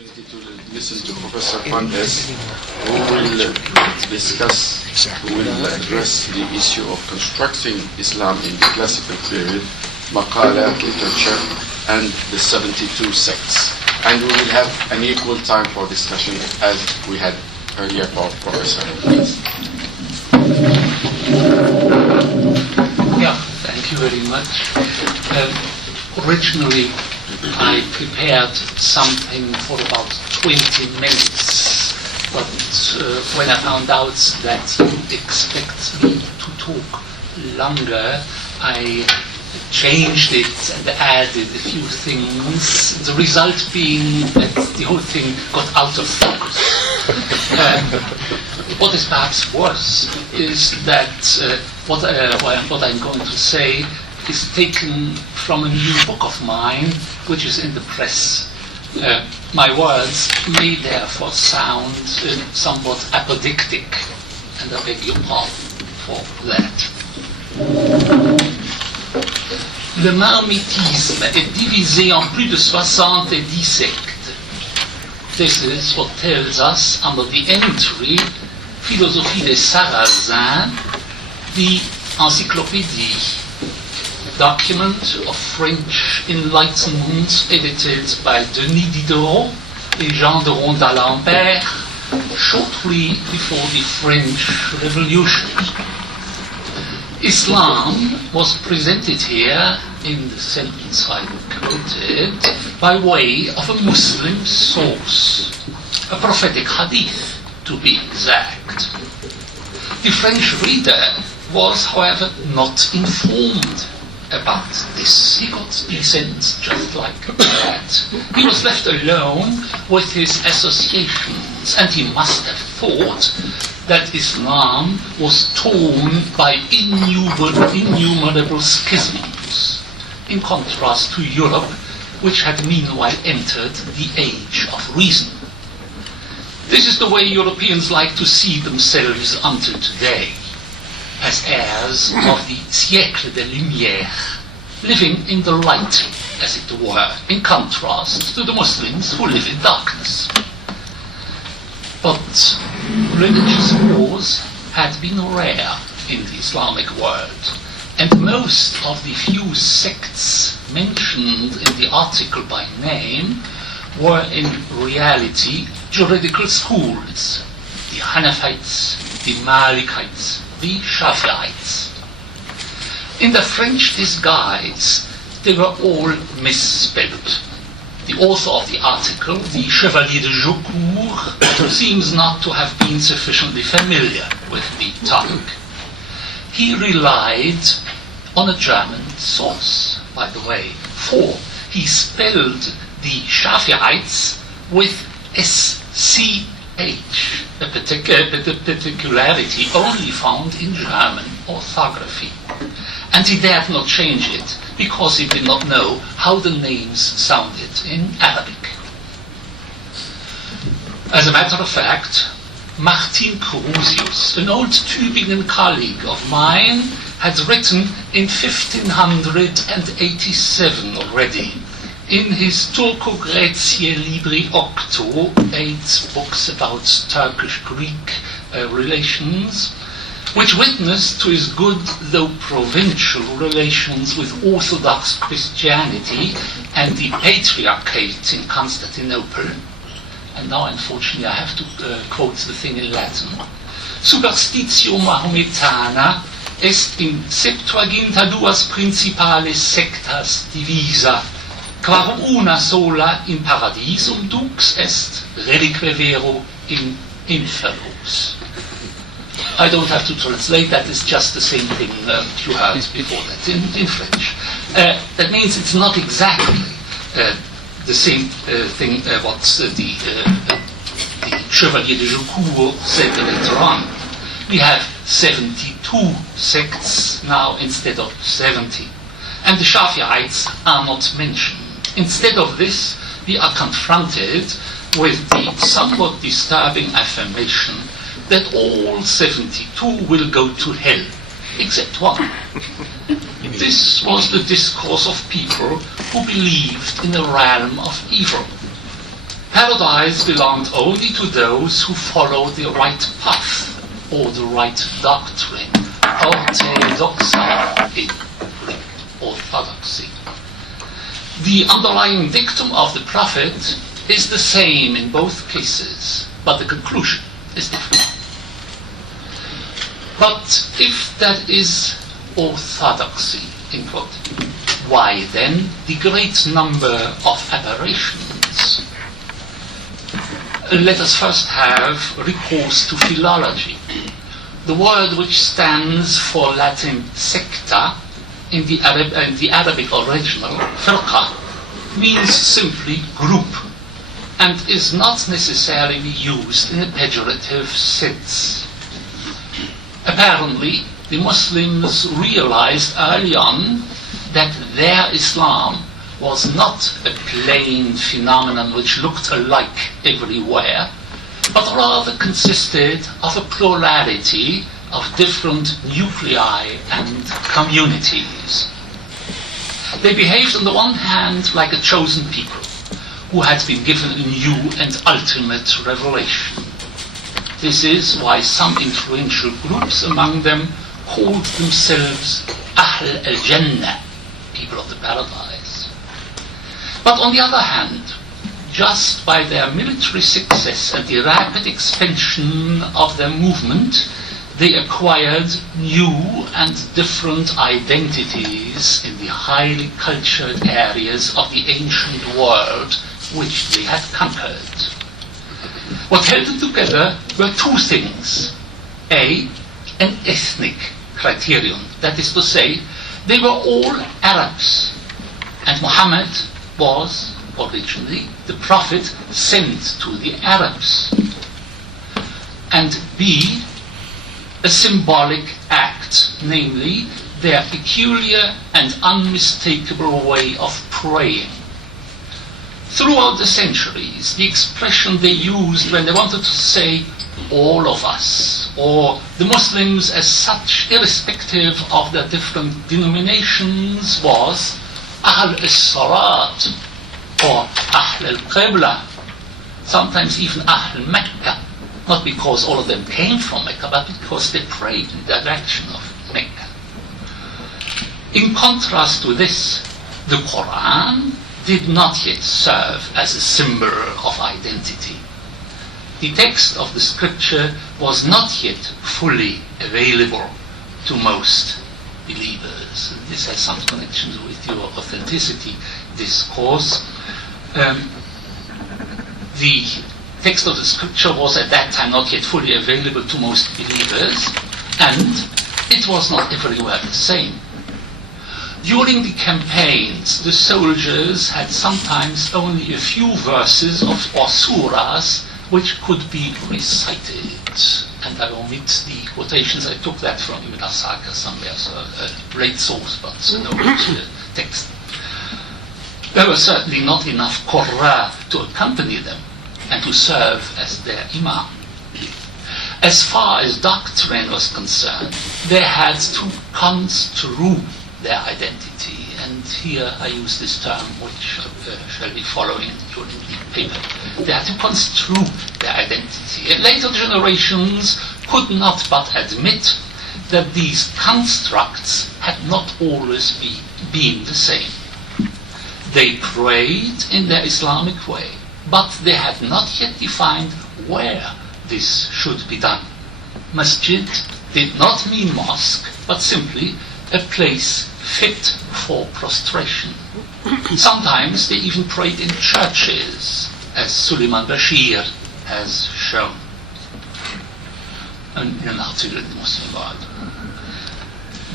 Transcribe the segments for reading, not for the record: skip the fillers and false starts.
opportunity to listen to Professor Van Ess, who will discuss, who will address the issue of constructing Islam in the classical period, Maqalat literature, and the 72 sects. And we will have an equal time for discussion as we had earlier for Professor Van Ess. Yeah, thank you very much. Originally, I prepared something for about 20 minutes, but when I found out that you expect me to talk longer, I changed it and added a few things, the result being that the whole thing got out of focus. What is perhaps worse is that what I'm going to say is taken from a new book of mine, which is in the press. My words may therefore sound somewhat apodictic, and I beg your pardon for that. Le marmitisme est divisé en plus de 70 sectes. This is what tells us under the entry Philosophie des Sarrasins, the encyclopédie, document of French Enlightenment edited by Denis Diderot et Jean de Ronda-Lambert shortly before the French Revolution. Islam was presented here in the sentence I quoted by way of a Muslim source, a prophetic hadith to be exact. The French reader was, however, not informed about this. He got the sentence just like that. He was left alone with his associations, and he must have thought that Islam was torn by innumerable schisms, in contrast to Europe, which had meanwhile entered the age of reason. This is the way Europeans like to see themselves until today, as heirs of the siècle des Lumières, living in the light, as it were, in contrast to the Muslims who live in darkness. But religious wars had been rare in the Islamic world, and most of the few sects mentioned in the article by name were in reality juridical schools, the Hanafites, the Malikites, the Shafi'ites. In the French disguise, they were all misspelled. The author of the article, the Chevalier de Jaucourt, seems not to have been sufficiently familiar with the tongue. He relied on a German source, by the way, for he spelled the Shafi'ites with SCH, a particularity only found in German orthography. And he dared not change it because he did not know how the names sounded in Arabic. As a matter of fact, Martin Crusius, an old Tübingen colleague of mine, had written in 1587 already, in his Turco Graecae Libri Octo, 8 books about Turkish-Greek relations, which witnessed to his good though provincial relations with Orthodox Christianity and the Patriarchate in Constantinople. And now, unfortunately, I have to quote the thing in Latin. Superstitio Mahometana est in septuaginta duas principales sectas divisa, quarum una sola in paradisum dux est, relique vero in inferos. I don't have to translate that, it's just the same thing you heard before that in French. That means it's not exactly the same thing what the Chevalier de Jaucourt said later on. We have 72 sects now instead of 70. And the Shafi'ites are not mentioned. Instead of this, we are confronted with the somewhat disturbing affirmation that all 72 will go to hell, except one. This was the discourse of people who believed in a realm of evil. Paradise belonged only to those who followed the right path or the right doctrine, orthodoxa in Greek, orthodoxy. The underlying dictum of the prophet is the same in both cases, but the conclusion is different. But if that is orthodoxy, in quote, why then the great number of aberrations? Let us first have recourse to philology. The word which stands for Latin secta in the Arabic original, firqa, means simply group and is not necessarily used in a pejorative sense. Apparently, the Muslims realized early on that their Islam was not a plain phenomenon which looked alike everywhere, but rather consisted of a plurality of different nuclei and communities. They behaved on the one hand like a chosen people who had been given a new and ultimate revelation. This is why some influential groups among them called themselves Ahl al-Jannah, people of the paradise. But on the other hand, just by their military success and the rapid expansion of their movement, they acquired new and different identities in the highly cultured areas of the ancient world which they had conquered. What held them together were two things. A, an ethnic criterion, that is to say, they were all Arabs, and Muhammad was originally the prophet sent to the Arabs. And B, a symbolic act, namely their peculiar and unmistakable way of praying. Throughout the centuries, the expression they used when they wanted to say all of us, or the Muslims as such, irrespective of their different denominations, was Ahl al-Salat, or Ahl al-Qibla, sometimes even Ahl Mecca, not because all of them came from Mecca, but because they prayed in the direction of Mecca. In contrast to this, the Quran did not yet serve as a symbol of identity. The text of the scripture was not yet fully available to most believers. This has some connections with your authenticity discourse. The text of the scripture was at that time not yet fully available to most believers, and it was not everywhere the same. During the campaigns, the soldiers had sometimes only a few verses or surahs which could be recited. And I omit the quotations. I took that from Ibn Asakir somewhere, so a great source, but no text. There were certainly not enough Qur'an to accompany them and to serve as their imam. As far as doctrine was concerned, they had to construe their identity, and here I use this term which shall be following during the paper. They had to construe their identity. And later generations could not but admit that these constructs had not always been the same. They prayed in their Islamic way, but they had not yet defined where this should be done. Masjid did not mean mosque, but simply a place fit for prostration. Sometimes they even prayed in churches, as Suleiman Bashir has shown in an article in the Muslim World.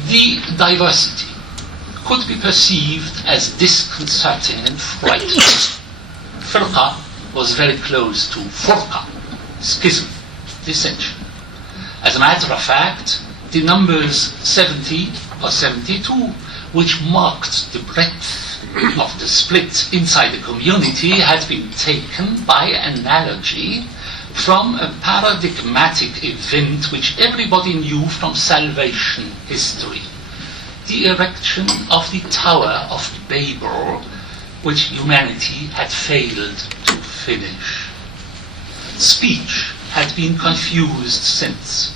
The diversity could be perceived as disconcerting and frightening. Firqa was very close to furqa, schism, dissension. As a matter of fact, the numbers 70 or 72, which marked the breadth of the split inside the community, had been taken by analogy from a paradigmatic event which everybody knew from salvation history, the erection of the Tower of Babel, which humanity had failed to finish. Speech had been confused since,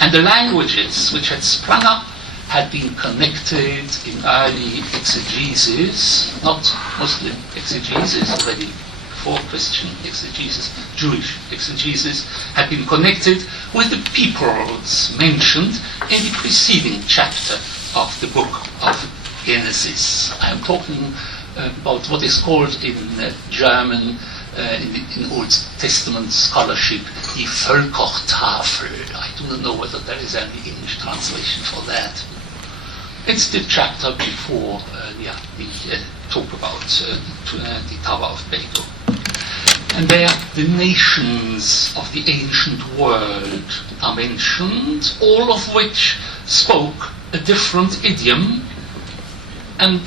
and the languages which had sprung up had been connected in early exegesis, not Muslim exegesis, already before Christian exegesis, Jewish exegesis, had been connected with the peoples mentioned in the preceding chapter of the book of Genesis. I am talking about what is called in German, in Old Testament scholarship, the Völkertafel. I do not know whether there is any English translation for that. It's the chapter before we talk about the Tower of Babel. And there the nations of the ancient world are mentioned, all of which spoke a different idiom, and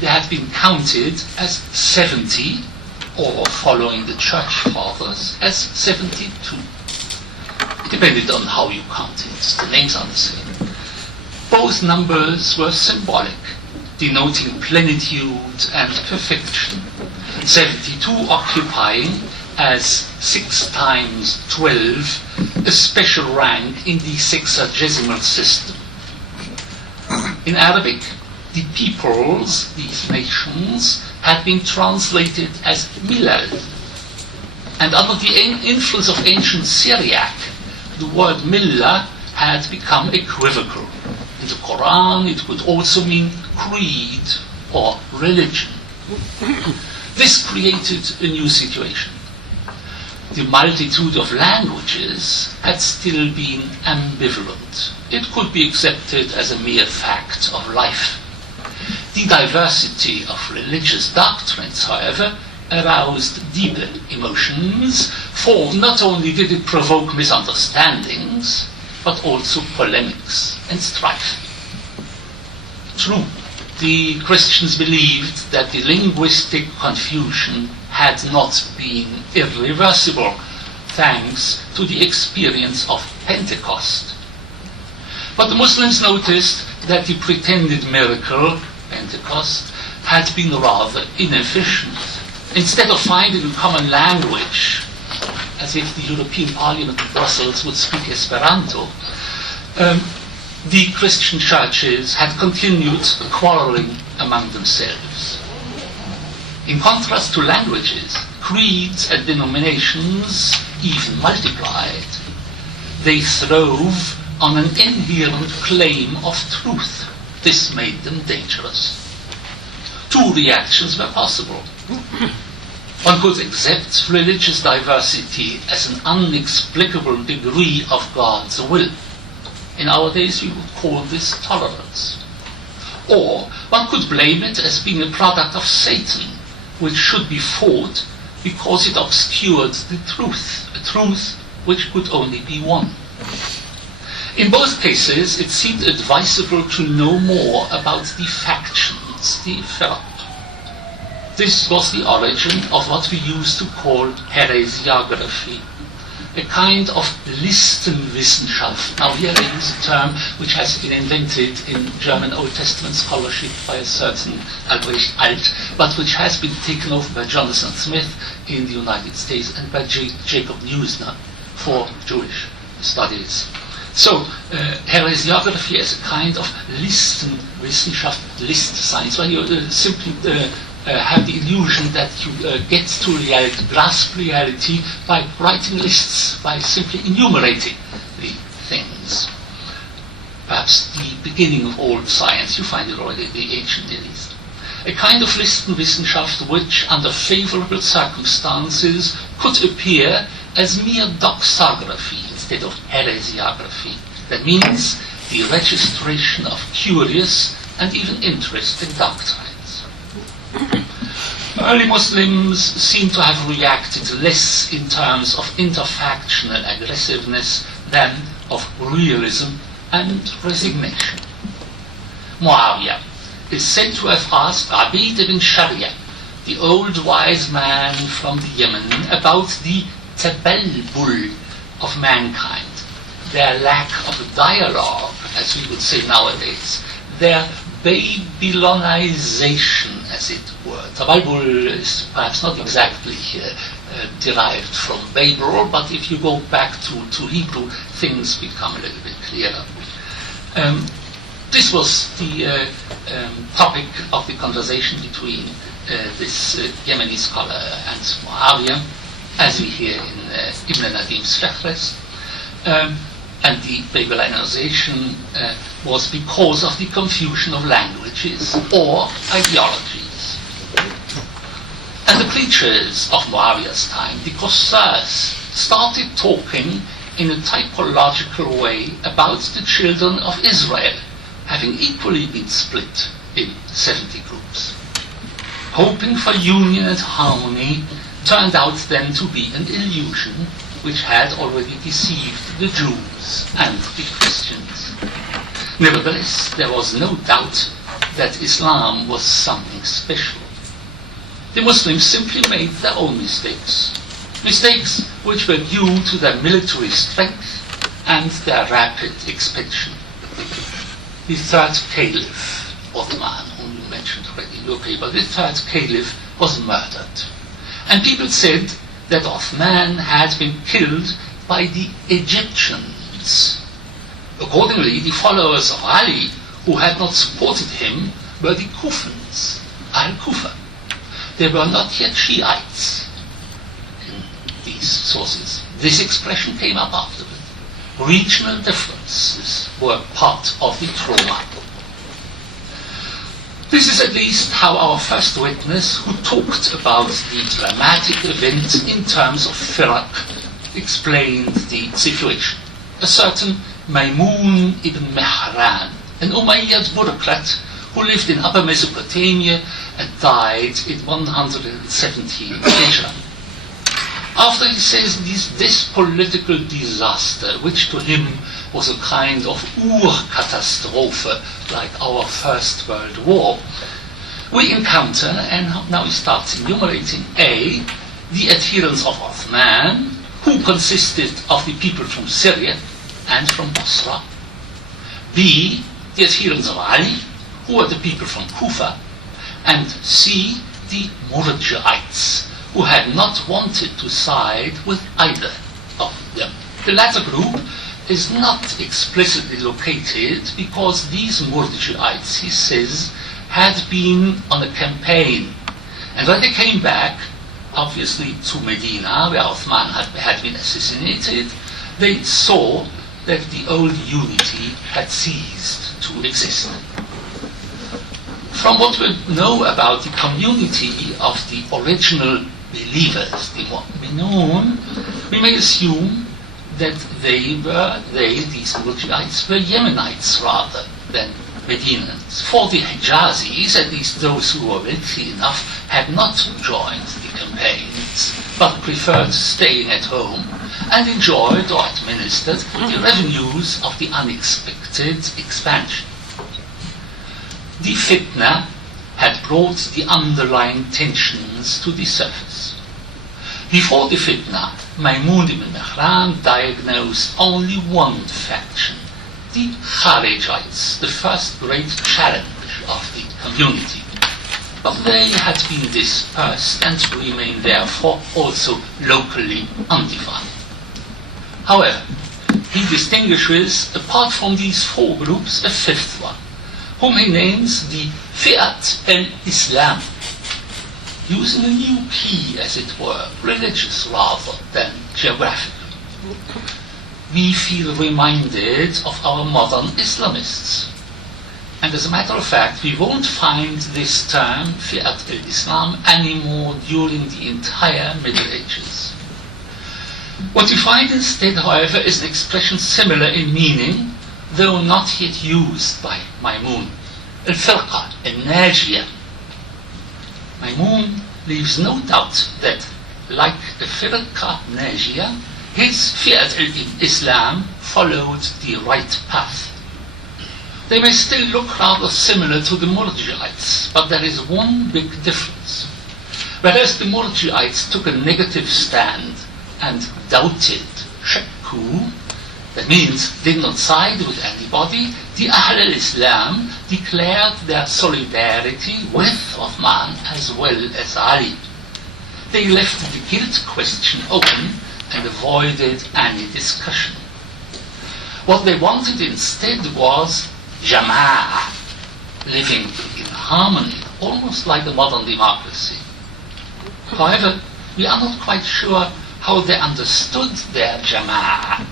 they had been counted as 70, or following the church fathers, as 72. It depended on how you counted. The names are the same. Both numbers were symbolic, denoting plenitude and perfection. 72 occupying, as 6 times 12, a special rank in the sexagesimal system. In Arabic, the peoples, these nations, had been translated as Milal. And under the influence of ancient Syriac, the word Millah had become equivocal. In the Quran, it could also mean creed or religion. This created a new situation. The multitude of languages had still been ambivalent. It could be accepted as a mere fact of life. The diversity of religious doctrines, however, aroused deeper emotions, for not only did it provoke misunderstandings, but also polemics and strife. True, the Christians believed that the linguistic confusion had not been irreversible, thanks to the experience of Pentecost. But the Muslims noticed that the pretended miracle, Pentecost, had been rather inefficient. Instead of finding a common language, as if the European Parliament in Brussels would speak Esperanto, the Christian churches had continued quarreling among themselves. In contrast to languages, creeds and denominations even multiplied. They throve on an inherent claim of truth. This made them dangerous. Two reactions were possible. One could accept religious diversity as an inexplicable degree of God's will. In our days we would call this tolerance. Or one could blame it as being a product of Satan, which should be fought because it obscured the truth, a truth which could only be one. In both cases, it seemed advisable to know more about the factions, the Firaq. This was the origin of what we used to call heresiography, a kind of Listenwissenschaft. Now here I use a term which has been invented in German Old Testament scholarship by a certain Albrecht Alt, but which has been taken over by Jonathan Smith in the United States and by Jacob Neusner for Jewish studies. So, heresiography is a kind of Listenwissenschaft, list science, where you simply have the illusion that you get to reality, grasp reality by writing lists, by simply enumerating the things. Perhaps the beginning of all science, you find it already in the ancient Near East. A kind of Listenwissenschaft which, under favorable circumstances, could appear as mere doxography instead of heresiography. That means the registration of curious and even interesting doctrines. Early Muslims seem to have reacted less in terms of interfactional aggressiveness than of realism and resignation. Muawiyah is said to have asked Abid ibn Sharia, the old wise man from the Yemen, about the tabelbul of mankind, their lack of dialogue, as we would say nowadays, their Babylonization, as it were. Tabelbul is perhaps not exactly derived from Babel, but if you go back to Hebrew, things become a little bit clearer. This was the topic of the conversation between this Yemeni scholar and Muawiyah, as we hear in Ibn Nadim's Fehres. And the Babylonization was because of the confusion of languages or ideologies. And the preachers of Muawiyah's time, the Qussas, started talking in a typological way about the children of Israel, having equally been split in 70 groups. Hoping for union and harmony turned out then to be an illusion which had already deceived the Jews and the Christians. Nevertheless, there was no doubt that Islam was something special. The Muslims simply made their own mistakes, mistakes which were due to their military strength and their rapid expansion. The third caliph, Othman, whom you mentioned already in your paper, the third caliph was murdered. And people said that Othman had been killed by the Egyptians. Accordingly, the followers of Ali, who had not supported him, were the Kufans, al-Kufa. They were not yet Shiites in these sources. This expression came up afterward. Regional differences were part of the trauma. This is at least how our first witness, who talked about the dramatic event in terms of Firaq, explained the situation. A certain Maimun ibn Mihran, an Umayyad bureaucrat who lived in Upper Mesopotamia and died in 117 Hijrah. After he says this political disaster, which to him was a kind of Urkatastrophe, like our First World War, we encounter, and now he starts enumerating, A, the adherents of Othman, who consisted of the people from Syria and from Basra. B, the adherents of Ali, who were the people from Kufa. And C, the Murji'ites, who had not wanted to side with either of them. The latter group is not explicitly located because these Murji'ites, he says, had been on a campaign. And when they came back, obviously to Medina, where Uthman had been assassinated, they saw that the old unity had ceased to exist. From what we know about the community of the original believers, the Mu'minun, we may assume that these Murji'ites, were Yemenites rather than Medinans. For the Hijazis, at least those who were wealthy enough, had not joined the campaigns, but preferred staying at home and enjoyed or administered the revenues of the unexpected expansion. The fitna had brought the underlying tensions to the surface. Before the fitna, Maimun ibn Mihran diagnosed only one faction, the Kharijites, the first great challenge of the community. But they had been dispersed and remained therefore also locally undefined. However, he distinguishes, apart from these four groups, a fifth one, whom he names the Fi'at al-Islam, using a new key, as it were, religious rather than geographical. We feel reminded of our modern Islamists. And as a matter of fact, we won't find this term, Fi'at al-Islam, anymore during the entire Middle Ages. What we find instead, however, is an expression similar in meaning, though not yet used by Maimun. Al-Firqa, al-Najiyah. Maimun leaves no doubt that, like the Firqa Najiyah, his Fi'at al-Islam followed the right path. They may still look rather similar to the Murji'ites, but there is one big difference. Whereas the Murji'ites took a negative stand and doubted, shakku, that means did not side with anybody, the Ahl al-Islam declared their solidarity with Uthman as well as Ali. they left the guilt question open and avoided any discussion. What they wanted instead was jama'ah, living in harmony, almost like the modern democracy. However, we are not quite sure how they understood their jama'ah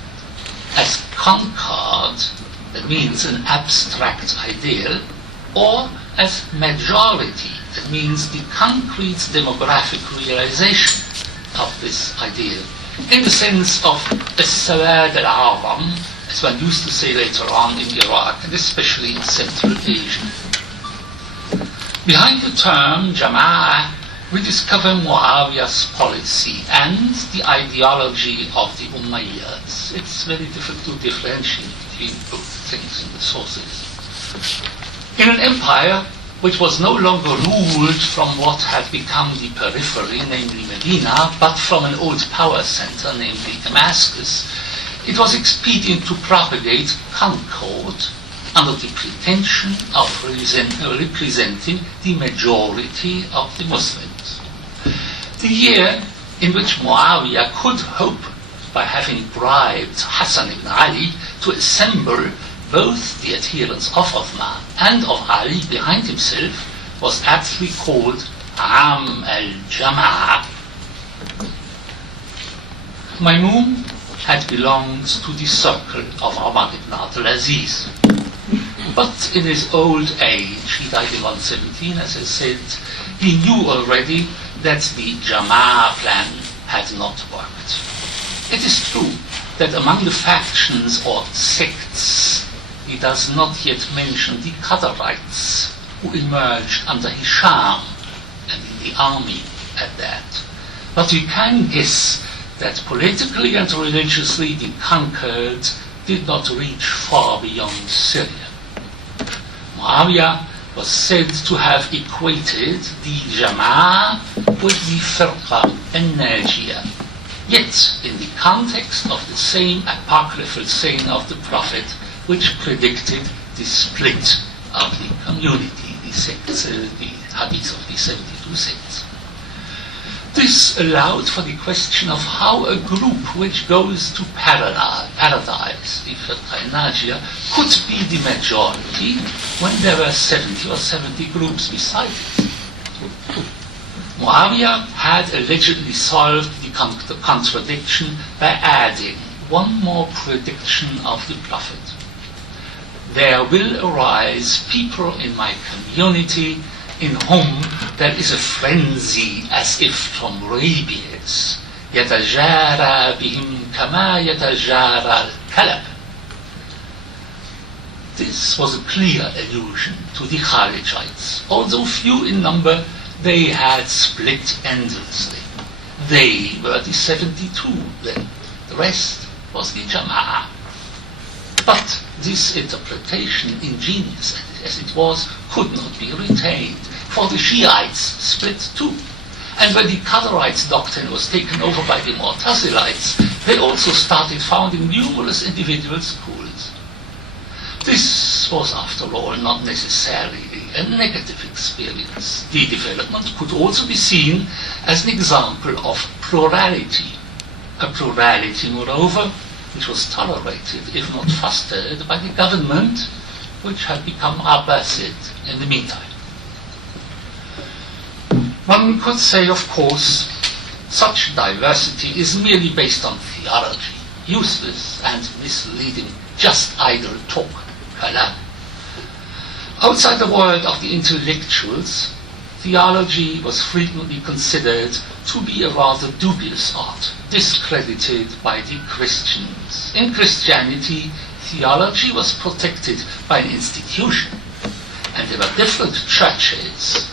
as concord, that means an abstract ideal, or as majority, that means the concrete demographic realization of this ideal, in the sense of as-sawad al-azam, as one used to say later on in Iraq, and especially in Central Asia. Behind the term jama'ah, we discover Muawiyah's policy and the ideology of the Umayyads. It's very difficult to differentiate between both things in the sources. In an empire which was no longer ruled from what had become the periphery, namely Medina, but from an old power center, namely Damascus, it was expedient to propagate concord under the pretension of representing the majority of the Muslims. The year in which Muawiyah could hope, by having bribed Hassan ibn Ali to assemble both the adherents of Uthman and of Ali behind himself, was aptly called Am al-Jama'ah. Maimun had belonged to the circle of Umar ibn Abdul-Aziz. But in his old age, he died in 117, as I said, he knew already that the Jama'ah plan had not worked. It is true that among the factions or sects, he does not yet mention the Qadarites, who emerged under Hisham and in the army at that. But we can guess that politically and religiously the conquered did not reach far beyond Syria. Muawiyah was said to have equated the Jama'ah with the Firqa al-Najiyah. Yet, in the context of the same apocryphal saying of the Prophet, which predicted the split of the community, the sects, the hadith of the 72 sects. This allowed for the question of how a group which goes to paradise, the Firqa al-Najiyah, could be the majority when there were 70 or 70 groups beside it. Muawiyah had allegedly solved the contradiction by adding one more prediction of the Prophet. There will arise people in my community in whom there is a frenzy as if from rabies. يَتَجَارَى بِهِمْ كَمَا يَتَجَارَى الْكَلَبِ. This was a clear allusion to the Kharijites. Although few in number, they had split endlessly. They were the 72 then. The rest was the Jama'ah. But this interpretation, ingenious as it was, could not be retained, for the Shiites split too. And when the Qadarites' doctrine was taken over by the Mu'tazilites, they also started founding numerous individual schools. This was, after all, not necessarily a negative experience. The development could also be seen as an example of plurality. A plurality, moreover, which was tolerated, if not fostered, by the government, which had become Abbasid in the meantime. One could say, of course, such diversity is merely based on theology, useless and misleading, just idle talk, kalam. Outside the world of the intellectuals, theology was frequently considered to be a rather dubious art, discredited by the Christians. In Christianity, theology was protected by an institution, and there were different churches.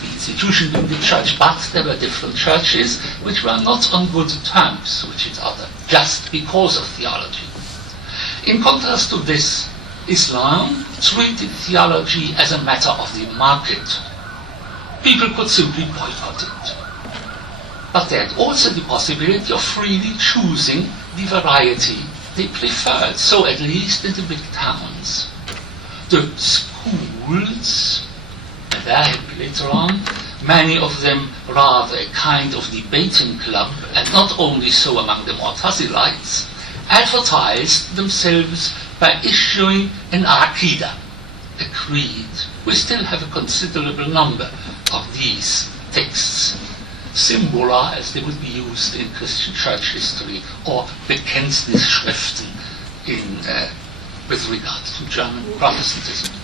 The institution being the church, but there were different churches which were not on good terms with each other, just because of theology. In contrast to this, Islam treated theology as a matter of the market. People could simply boycott it. But they had also the possibility of freely choosing the variety they preferred, so at least in the big towns. The schools, later on, many of them rather a kind of debating club, and not only so among the Mu'tazilites, advertised themselves by issuing an aqidah, a creed. We still have a considerable number of these texts, Symbora as they would be used in Christian church history, or Bekenntnisschriften with regard to German Protestantism.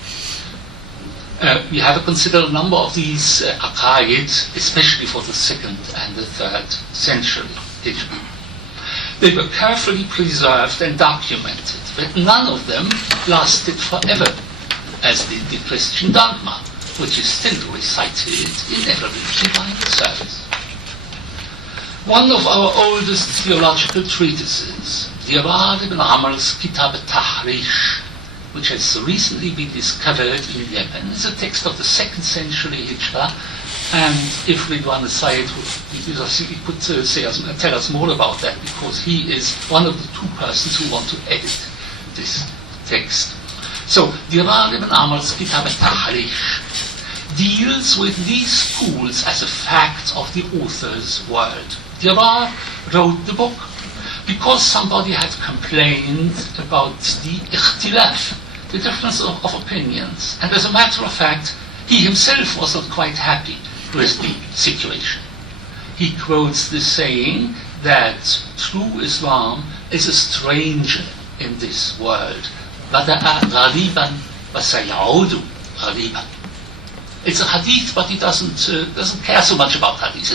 We have a considerable number of these aqaid, especially for the 2nd and the 3rd century Hijra. They were carefully preserved and documented, but none of them lasted forever, as did the Christian dogma, which is still recited in every divine service. One of our oldest theological treatises, the Irad ibn Amal's Kitab al-Tahrish, which has recently been discovered in Yemen, is a text of the 2nd century Hijra, and if Ridwan Said he could tell us more about that, because he is one of the 2 persons who want to edit this text. So, the Irad ibn Amal's Kitab al-Tahrish deals with these schools as a fact of the author's word. The Irad wrote the book because somebody had complained about the ikhtilaf, the difference of opinions, and as a matter of fact, he himself was not quite happy with the situation. He quotes the saying that true Islam is a stranger in this world. بَدَأَ غَرِيبًا وَسَيَعُودُ غَرِيبًا. It's a hadith, but he doesn't care so much about hadith.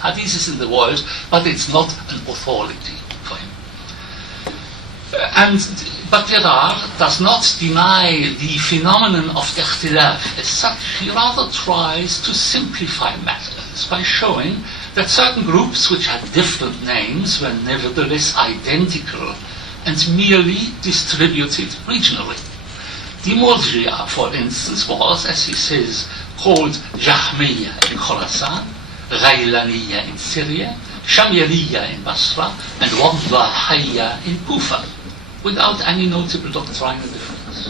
Hadith is in the world, but it's not an authority for him. But Irad does not deny the phenomenon of ikhtilaf as such. He rather tries to simplify matters by showing that certain groups which had different names were nevertheless identical and merely distributed regionally. The Murji'ah, for instance, was, as he says, called Jahmiyyah in Khorasan, Ghaylaniyah in Syria, Shamiriyah in Basra, and Wadahiyah in Kufa, without any notable doctrinal difference.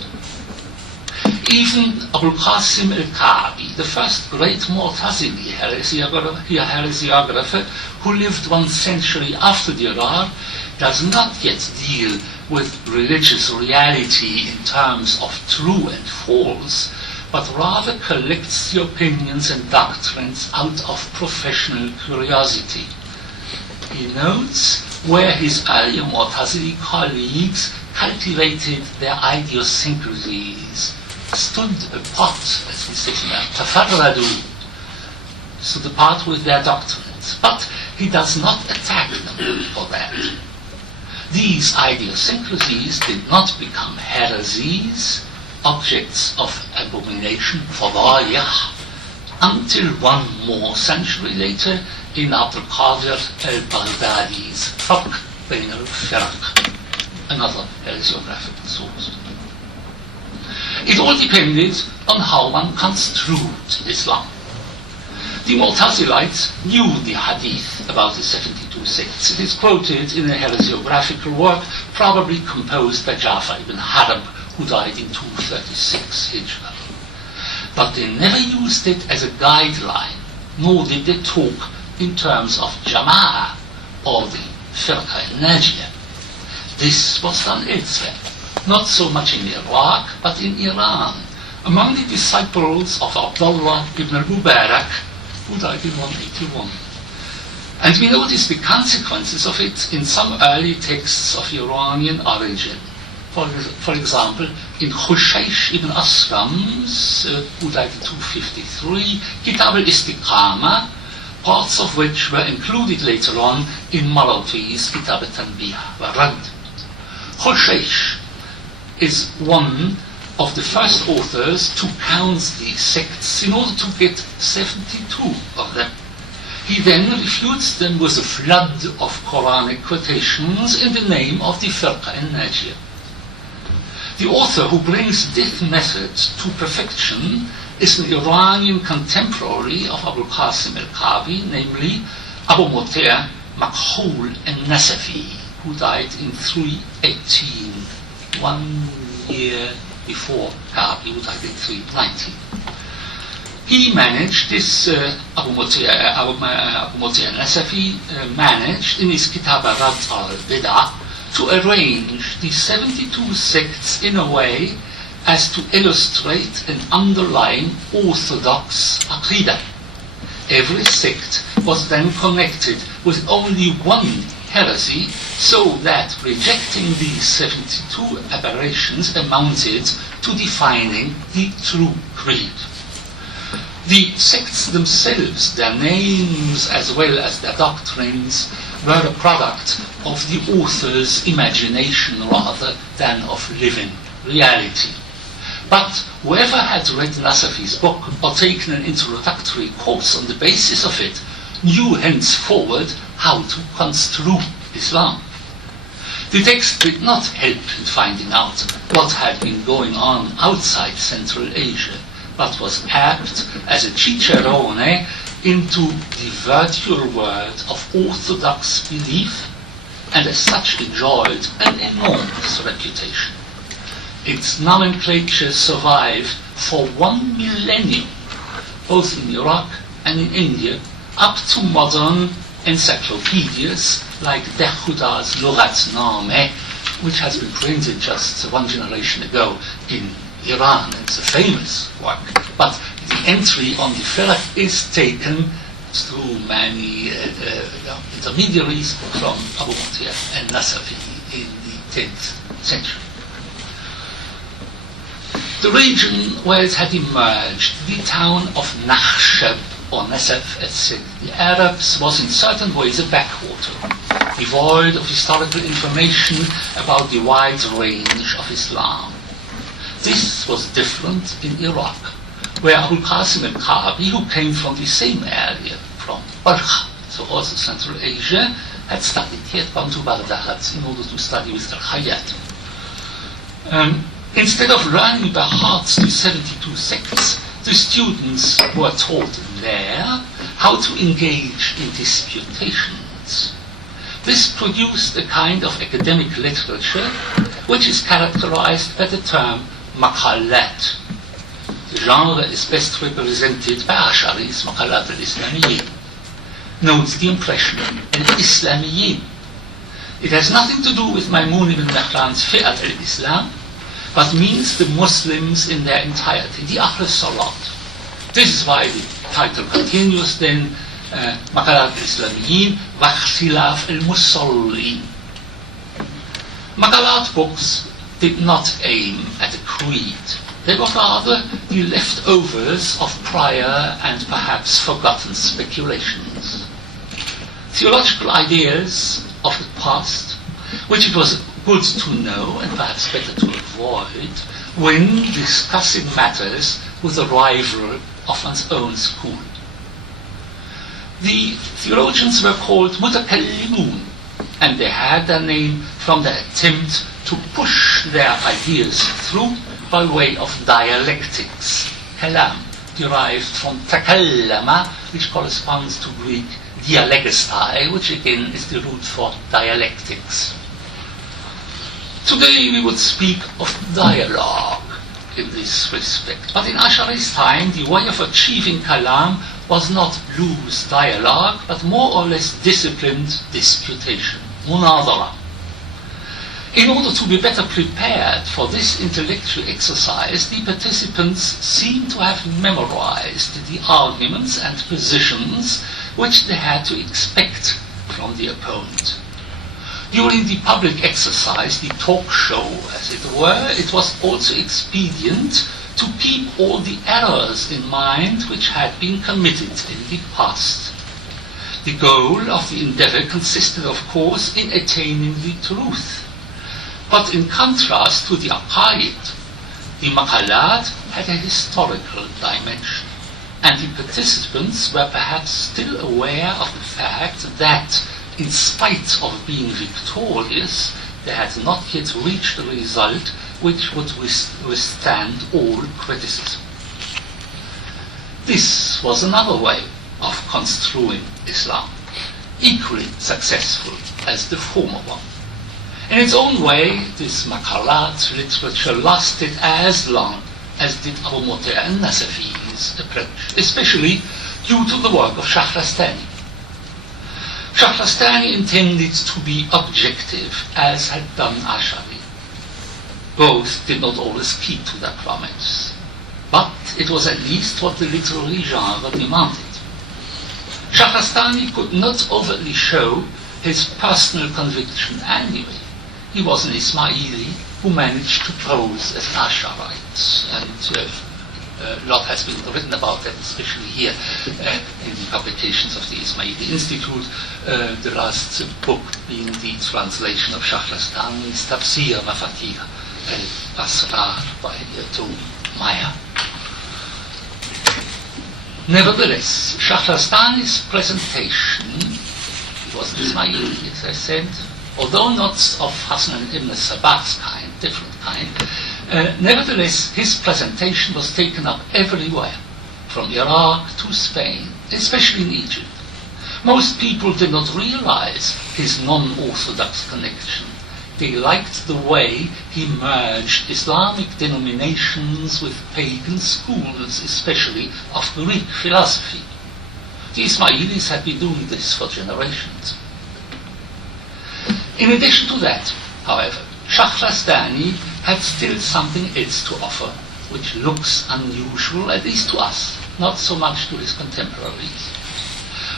Even Abul Qasim al-Ka'bi, the first great Mu'tazili heresiographer who lived 1 century after the Irad, does not yet deal with religious reality in terms of true and false, but rather collects the opinions and doctrines out of professional curiosity. He notes where his earlier Mu'tazili colleagues cultivated their idiosyncrasies, stood apart, as we say, tafarradu, stood apart with their doctrines, but he does not attack them for that. These idiosyncrasies did not become heresies, objects of abomination, fadayah, until 1 more century later in Abdul Qadir al-Baghdadi's Farq Bayn al-Firaq, another heresiographical source. It all depended on how one construed Islam. The Mu'tazilites knew the hadith about the 72 sects. It is quoted in a heresiographical work, probably composed by Ja'far ibn Harb, who died in 236 Hijra. But they never used it as a guideline, nor did they talk in terms of Jama'ah or the Firqa al-Najiyah. This was done elsewhere, not so much in Iraq, but in Iran, among the disciples of Abdullah ibn al-Mubarak, who died in 181. And we notice the consequences of it in some early texts of Iranian origin. For example, in Khushaysh ibn Aslam's, who died in 253, Kitab al-Istiqama, parts of which were included later on in Malawi's Kitab al-Tanbih wa Rad. Khushaysh is one of the first authors to count these sects in order to get 72 of them. He then refutes them with a flood of Quranic quotations in the name of the Firqa al-Najiyah. The author who brings this method to perfection is an Iranian contemporary of Abul Qasim al-Ka'bi, namely Abu Mutir Makhul al-Nasafi, who died in 318, 1 year before Ka'bi, who died in 319. He managed this, Abu Mutiyah al-Nasafi managed in his Kitab al-Radd al-Bid'ah to arrange the 72 sects in a way as to illustrate an underlying orthodox aqidah. Every sect was then connected with only one heresy, so that rejecting these 72 aberrations amounted to defining the true creed. The sects themselves, their names as well as their doctrines, were a product of the author's imagination rather than of living reality. But whoever had read Nasafi's book or taken an introductory course on the basis of it knew henceforward how to construe Islam. The text did not help in finding out what had been going on outside Central Asia, but was apt as a cicerone into the virtual world of orthodox belief, and as such enjoyed an enormous reputation. Its nomenclature survived for 1 millennium, both in Iraq and in India, up to modern encyclopedias like Dekhuda's Lughatnameh, which has been printed just one generation ago in Iran. It's a famous work, but the entry on the Fiqh is taken through many intermediaries from Abu Mutiyah al-Nasafi in the 10th century. The region where it had emerged, the town of Nakhshab, or Nasaf, as said the Arabs, was in certain ways a backwater, devoid of historical information about the wide range of Islam. This was different in Iraq, where Abu Qasim al-Kabi, who came from the same area, from Balkh, so also Central Asia, had studied. He had gone to Baghdad in order to study with al-Khayyat. Instead of learning by heart the 72 sects, the students were taught there how to engage in disputations. This produced a kind of academic literature which is characterized by the term Maqalat. The genre is best represented by Ash'ari's Maqalat al-Islamiyyin. Note the impression, al-Islamiyyin. It has nothing to do with Maimun ibn Mehran's Fi'at al-Islam, but means the Muslims in their entirety, the Ahl Salat. This is why the title continues then, Maqalat al-Islamiyyin wa ikhtilaf al-Musallin. Maqalat books did not aim at a creed. They were rather the leftovers of prior and perhaps forgotten speculations. Theological ideas of the past, which it was good to know and perhaps better to avoid when discussing matters with a rival of one's own school. The theologians were called mutakallimun, and they had their name from their attempt to push their ideas through by way of dialectics. Kalam, derived from takallama, which corresponds to Greek dialegestai, which again is the root for dialectics. Today we would speak of dialogue in this respect, but in Ash'ari's time the way of achieving kalam was not loose dialogue, but more or less disciplined disputation, munadara. In order to be better prepared for this intellectual exercise, the participants seem to have memorized the arguments and positions which they had to expect from the opponent. During the public exercise, the talk show, as it were, it was also expedient to keep all the errors in mind which had been committed in the past. The goal of the endeavor consisted, of course, in attaining the truth. But in contrast to the aqaid, the Maqalat had a historical dimension, and the participants were perhaps still aware of the fact that, in spite of being victorious, they had not yet reached a result which would withstand all criticism. This was another way of construing Islam, equally successful as the former one. In its own way, this Maqalat literature lasted as long as did Abu Mutiyah al-Nasafi's his approach, especially due to the work of Shahrastani. Shahrastani intended to be objective, as had done Ash'ari. Both did not always keep to that promise, but it was at least what the literary genre demanded. Shahrastani could not overtly show his personal conviction anyway. He was an Ismaili who managed to pose as an Asharite, and a lot has been written about that, especially here in the publications of the Ismaili Institute, the last book being the translation of Shahrastani's Tafsir Mafatih al-Asrar by Tom Meyer. Nevertheless, Shahrastani's presentation, it was Ismaili, as I said, although not of Hassan ibn Sabat's kind, different kind, nevertheless, his presentation was taken up everywhere, from Iraq to Spain, especially in Egypt. Most people did not realize his non-orthodox connection. They liked the way he merged Islamic denominations with pagan schools, especially of Greek philosophy. The Ismailis had been doing this for generations. In addition to that, however, Shahrastani had still something else to offer, which looks unusual, at least to us, not so much to his contemporaries.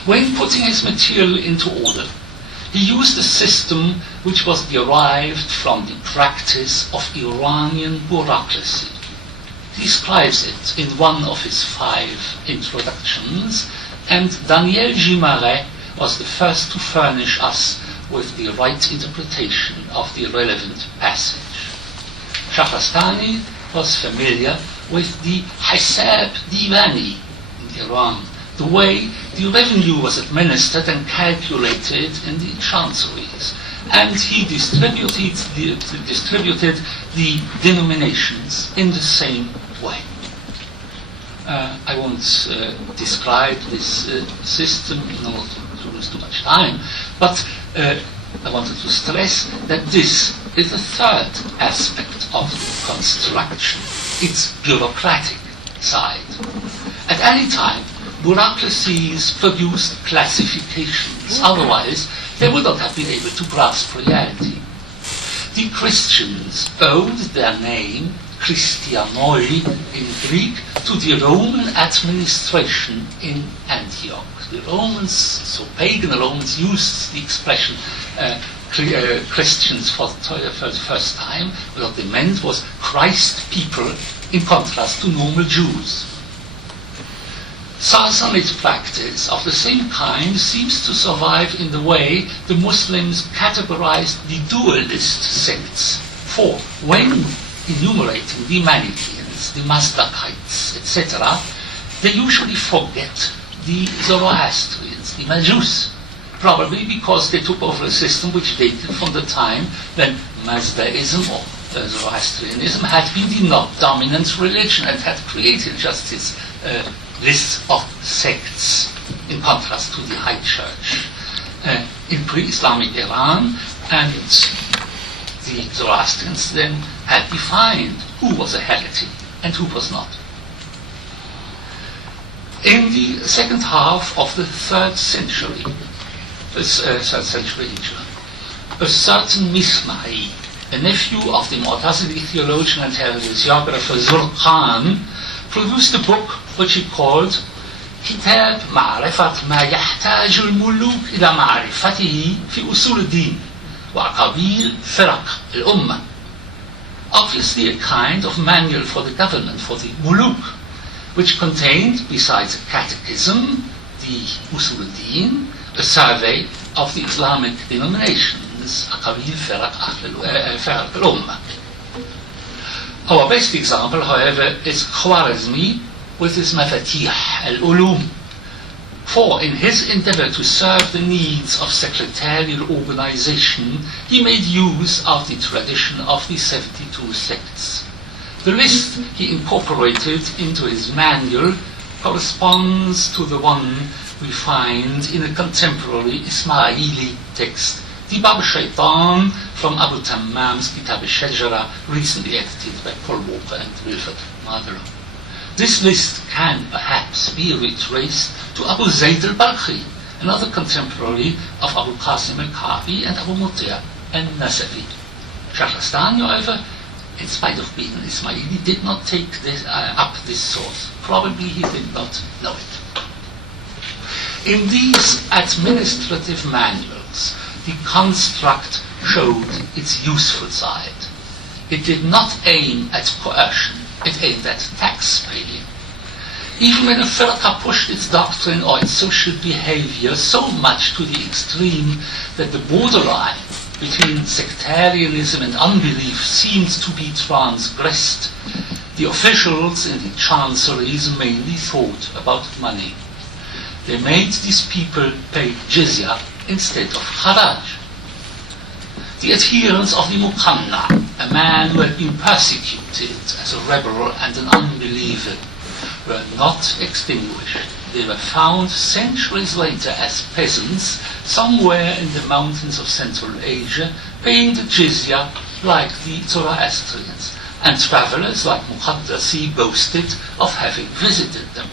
When putting his material into order, he used a system which was derived from the practice of Iranian bureaucracy. He describes it in one of his 5 introductions, and Daniel Gimaret was the first to furnish us with the right interpretation of the relevant passage. Shahrastani was familiar with the Hisab Divani in Iran, the way the revenue was administered and calculated in the chanceries, and he distributed the denominations in the same way. I won't describe this system in order to lose too much time, but I wanted to stress that this is the third aspect of the construction, its bureaucratic side. At any time, bureaucracies produced classifications, otherwise they would not have been able to grasp reality. The Christians owed their name, Christianoi in Greek, to the Roman administration in Antioch. The Romans, so pagan Romans, used the expression Christians for the first time. What they meant was Christ people in contrast to normal Jews. Sassanid practice of the same kind seems to survive in the way the Muslims categorized the dualist sects, for when enumerating the Manichaeans, the Mazdakites, etc., they usually forget the Zoroastrians, the Majus, probably because they took over a system which dated from the time when Mazdaism or Zoroastrianism had been the dominant religion and had created just this list of sects in contrast to the High Church in pre-Islamic Iran, and the Zoroastrians then had defined who was a heretic and who was not. In the second half of the 3rd century, Hijra, a certain Misma'i, a nephew of the Mu'tazili theologian and heresiographer Zurqan, produced a book which he called كتاب معرفة ما يحتاج الملوك إلى معرفته في أصول الدين وأقابيل فرق الأمة. Obviously a kind of manual for the government, for the muluk, which contained, besides a catechism, the Usul al-Din, a survey of the Islamic denominations, أقابيل فرق الأمة. Our best example, however, is Khwarizmi with his Mafatih al-Ulum. For in his endeavor to serve the needs of secretarial organization, he made use of the tradition of the 72 sects. The list he incorporated into his manual corresponds to the one we find in a contemporary Ismaili text, the Bab Shaitan from Abu Tammam's Kitab al-Shajara, recently edited by Paul Walker and Wilfred Marlowe. This list can perhaps be retraced to Abu Zayd al-Balkhi, another contemporary of Abu Qasim al-Kabi and Abu Mutir al-Nasafi. Shahrastani, however, in spite of being an Ismaili, did not take up this source. Probably he did not know it. In these administrative manuals, the construct showed its useful side. It did not aim at coercion, it aimed at tax paying. Even when a firqa pushed its doctrine or its social behavior so much to the extreme that the borderline between sectarianism and unbelief seemed to be transgressed, the officials in the chancelleries mainly thought about money. They made these people pay jizya instead of kharaj. The adherents of the Muqanna, a man who had been persecuted as a rebel and an unbeliever, were not extinguished. They were found centuries later as peasants somewhere in the mountains of Central Asia, paying the jizya like the Zoroastrians, and travelers like Muqaddasi boasted of having visited them.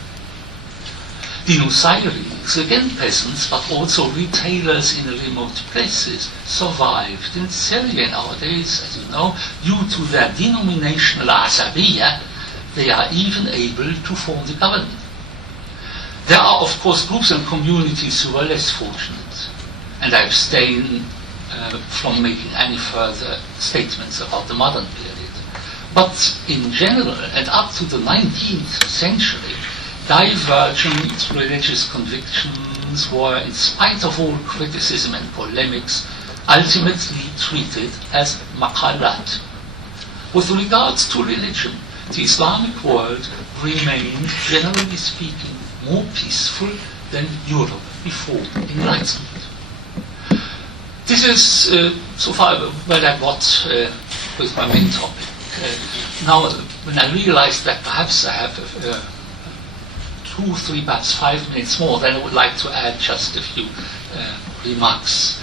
The Nusayris, again peasants, but also retailers in remote places, survived in Syria nowadays, as you know, due to their denominational asabiyya. They are even able to form the government. There are, of course, groups and communities who are less fortunate, and I abstain from making any further statements about the modern period. But in general, and up to the 19th century, divergent religious convictions were, in spite of all criticism and polemics, ultimately treated as Maqalat. With regards to religion, the Islamic world remained, generally speaking, more peaceful than Europe before Enlightenment. This is so far where I got with my main topic. Now, when I realized that perhaps I have 2, 3, perhaps 5 minutes more, then I would like to add just a few remarks.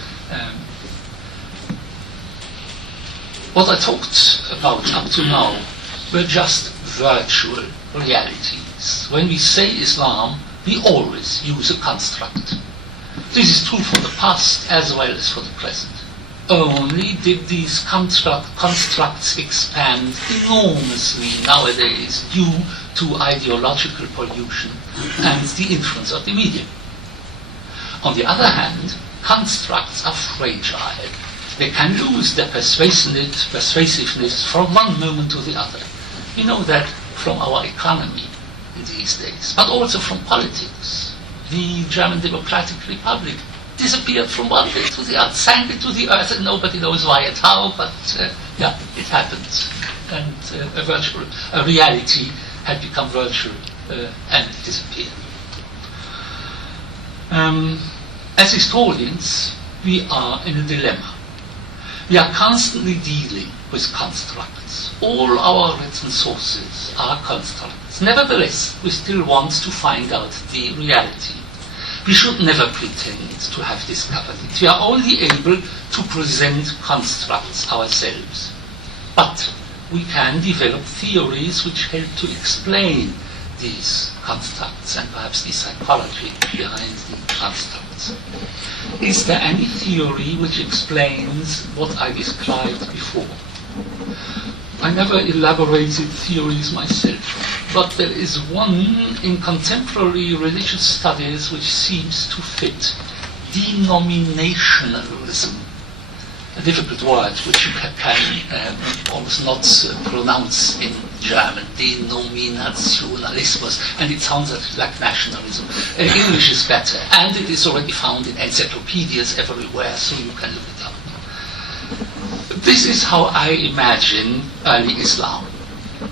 What I talked about up to now were just virtual realities. When we say Islam, we always use a construct. This is true for the past as well as for the present. Only did these constructs expand enormously nowadays due to ideological pollution and the influence of the media. On the other hand, constructs are fragile. They can lose their persuasiveness from one moment to the other. We know that from our economy in these days, but also from politics. The German Democratic Republic disappeared from one day to the other, sank into the earth, and nobody knows why and how, but it happened. And a reality had become virtual and disappeared. As historians, we are in a dilemma. We are constantly dealing with constructs. All our written sources are constructs. Nevertheless, we still want to find out the reality. We should never pretend to have discovered it. We are only able to present constructs ourselves. But we can develop theories which help to explain these constructs and perhaps the psychology behind the constructs. Is there any theory which explains what I described before? I never elaborated theories myself, but there is one in contemporary religious studies which seems to fit: denominationalism. A difficult word which you can almost not pronounce in German, Denominationalismus, and it sounds like nationalism. English is better, and it is already found in encyclopedias everywhere, so you can look it up. This is how I imagine early Islam.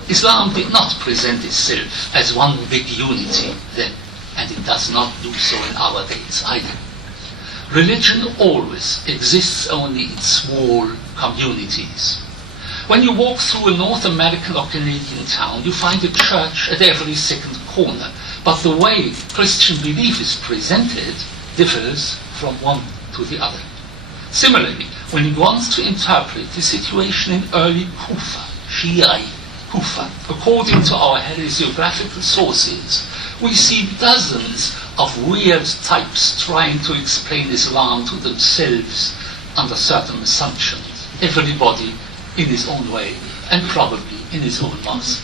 Islam did not present itself as one big unity then, and it does not do so in our days either. Religion always exists only in small communities. When you walk through a North American or Canadian town, you find a church at every second corner, but the way Christian belief is presented differs from one to the other. Similarly, when you want to interpret the situation in early Kufa, Shiite Kufa. According to our heresiographical sources, we see dozens of weird types trying to explain Islam to themselves under certain assumptions, everybody in his own way and probably in his own mosque.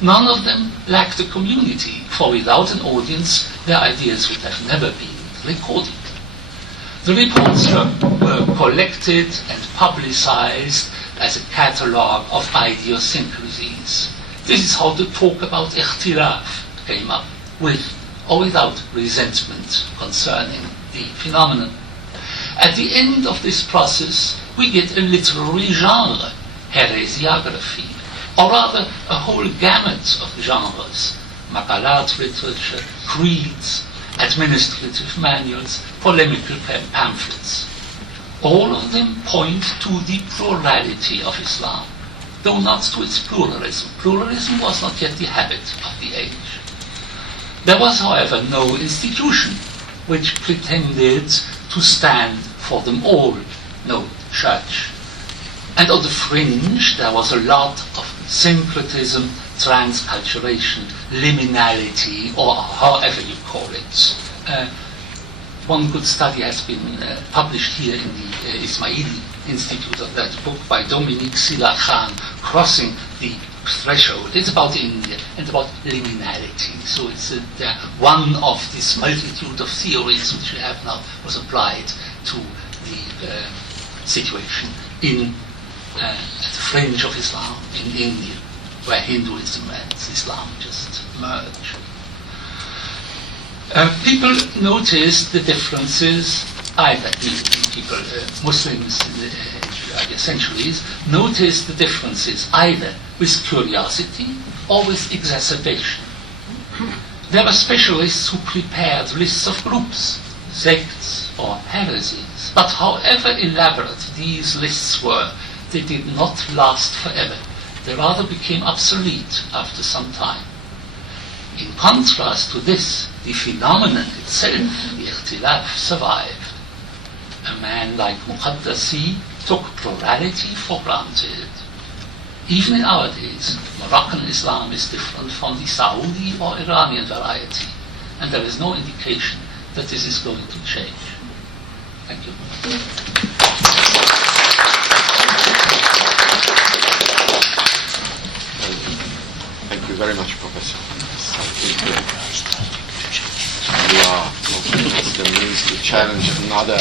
None of them lacked a community, for without an audience their ideas would have never been recorded. The reports were collected and publicized as a catalogue of idiosyncrasies. This is how the talk about ikhtilaf came up, with or without resentment concerning the phenomenon. At the end of this process, we get a literary genre, heresiography, or rather a whole gamut of genres: Maqalat literature, creeds, administrative manuals, polemical pamphlets. All of them point to the plurality of Islam, though not to its pluralism. Pluralism was not yet the habit of the age. There was, however, no institution which pretended to stand for them all, no church. And on the fringe there was a lot of syncretism, transculturation, liminality, or however you call it. One good study has been published here in the Ismaili Institute of that book by Dominique Silla Khan, Crossing the Threshold. It's about India and about liminality. So it's one of this multitude of theories which we have now was applied to the situation at the fringe of Islam in India, where Hinduism and Islam just merge. People noticed the differences, either people, Muslims in the earlier centuries, noticed the differences either with curiosity or with exacerbation. There were specialists who prepared lists of groups, sects or heresies, but however elaborate these lists were, they did not last forever. They rather became obsolete after some time. In contrast to this, the phenomenon itself, the ikhtilaf, survived. A man like Muqaddasi took plurality for granted. Even in our days, Moroccan Islam is different from the Saudi or Iranian variety, and there is no indication that this is going to change. Thank you. Thank you very much, Professor. I think you are the means to challenge another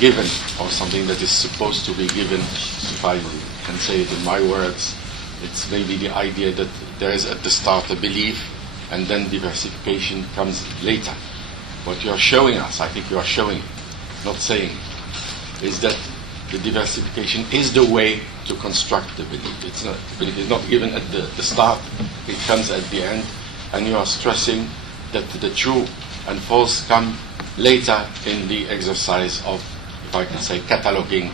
given, or something that is supposed to be given. If I can say it in my words, it's maybe the idea that there is at the start a belief and then diversification comes later. What you are showing us, I think you are showing, not saying, is that the diversification is the way to construct the belief. The belief is not given at the start, it comes at the end, and you are stressing that the true and false come later in the exercise of, if I can say, cataloging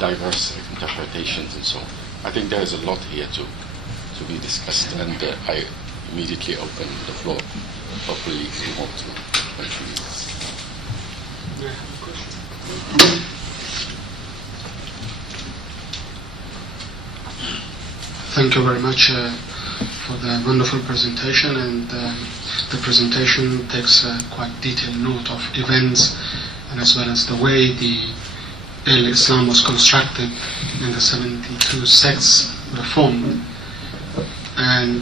diverse interpretations and so on. I think there is a lot here to be discussed, and I immediately open the floor. Hopefully you want to contribute. Yeah, I have a question. Thank you very much for the wonderful presentation, and the presentation takes quite detailed note of events, and as well as the way the early Islam was constructed and the 72 sects were formed. And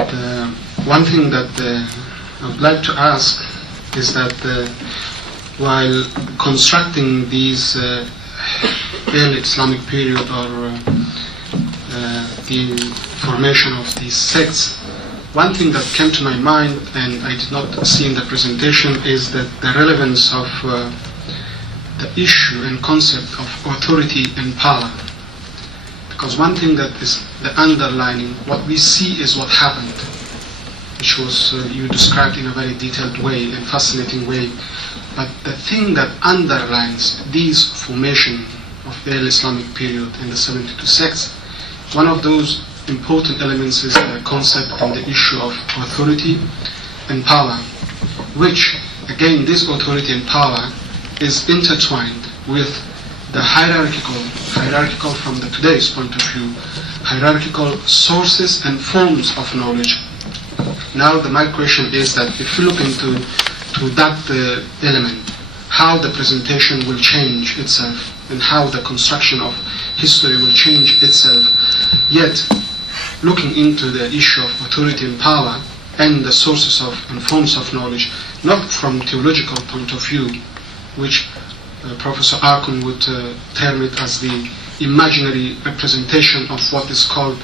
one thing that I would like to ask is that while constructing these early Islamic period, or the formation of these sects, one thing that came to my mind, and I did not see in the presentation, is that the relevance of the issue and concept of authority and power. Because one thing that is the underlining, what we see is what happened, which was you described in a very detailed way and fascinating way. But the thing that underlines these formation of the early Islamic period and the 72 sects, one of those important elements is the concept and the issue of authority and power, which, again, this authority and power is intertwined with the hierarchical from the today's point of view, hierarchical sources and forms of knowledge. Now my question is that if you look into that element, how the presentation will change itself and how the construction of history will change itself, yet looking into the issue of authority and power and the sources of and forms of knowledge, not from theological point of view, which Professor Arkun would term it as the imaginary representation of what is called,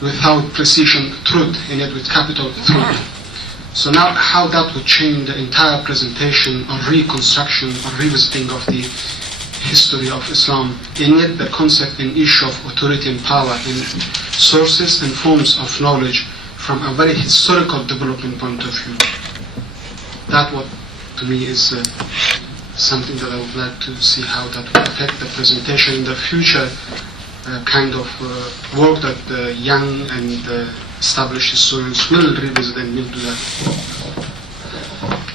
without precision, truth, and yet with capital truth. So now how that would change the entire presentation or reconstruction or revisiting of the history of Islam, and yet the concept and issue of authority and power and sources and forms of knowledge from a very historical development point of view. That what to me is something that I would like to see how that will affect the presentation in the future kind of work that young and established historians will revisit and will do that.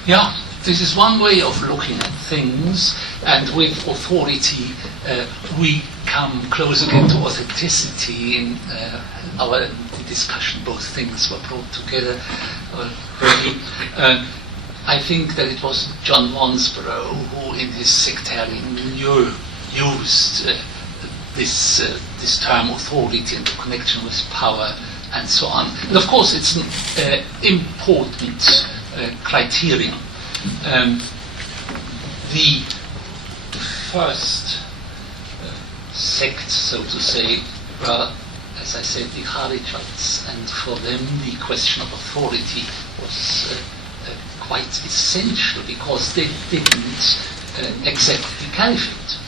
Yeah, this is one way of looking at things, and with authority we come close again to authenticity in our discussion. Both things were brought together. I think that it was John Wansborough who in his sectarian milieu used this term authority in connection with power and so on. And of course it's an important criterion. The first sect, so to say, were, as I said, the Kharijites, and for them the question of authority was quite essential because they didn't accept the caliphate.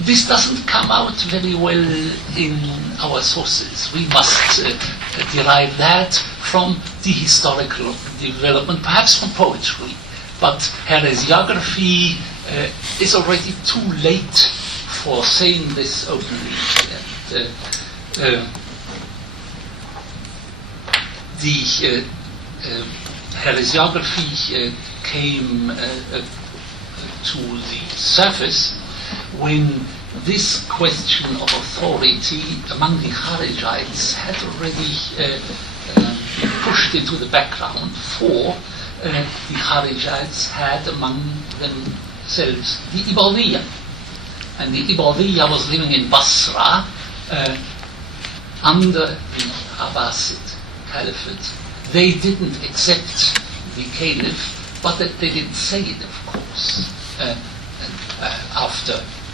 This doesn't come out very well in our sources. We must derive that from the historical development, perhaps from poetry. But heresiography is already too late for saying this openly. The heresiography came to the surface when this question of authority among the Kharijites had already been pushed into the background, for the Kharijites had among themselves the Ibadiyya, and the Ibadiyya was living in Basra under the Abbasid Caliphate. They didn't accept the Caliph, but that they didn't say it, of course.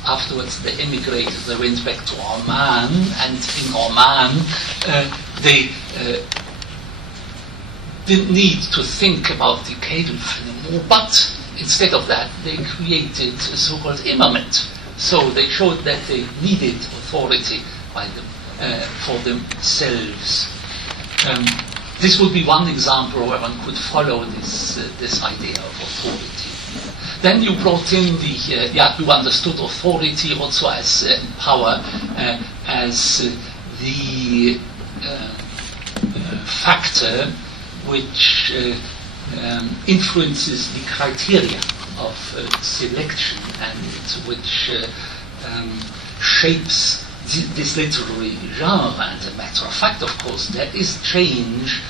Afterwards they emigrated, they went back to Oman, and in Oman they didn't need to think about the Caliph anymore, but instead of that they created a so-called imamate. So they showed that they needed authority for themselves. This would be one example where one could follow this idea of authority. Then you brought in you understood authority also as power, as the factor which influences the criteria of selection, and which shapes this literary genre. And as a matter of fact, of course, there is change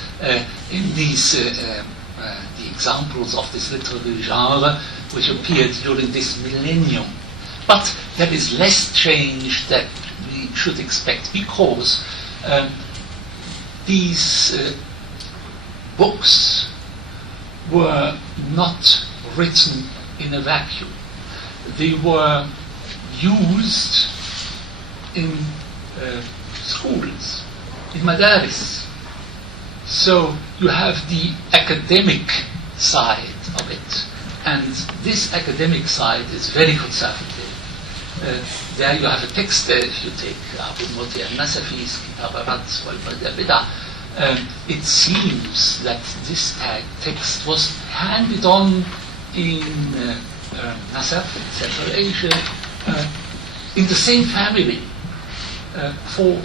in these the examples of this literary genre which appeared during this millennium. But there is less change that we should expect, because these books were not written in a vacuum. They were used in schools, in madaris. So you have the academic side of it, and this academic side is very conservative. There you have a text, if you take Abu Moti al-Nasafi's Kitab al-Rads wal-Bida, it seems that this text was handed on in Nasaf, Central Asia, in the same family for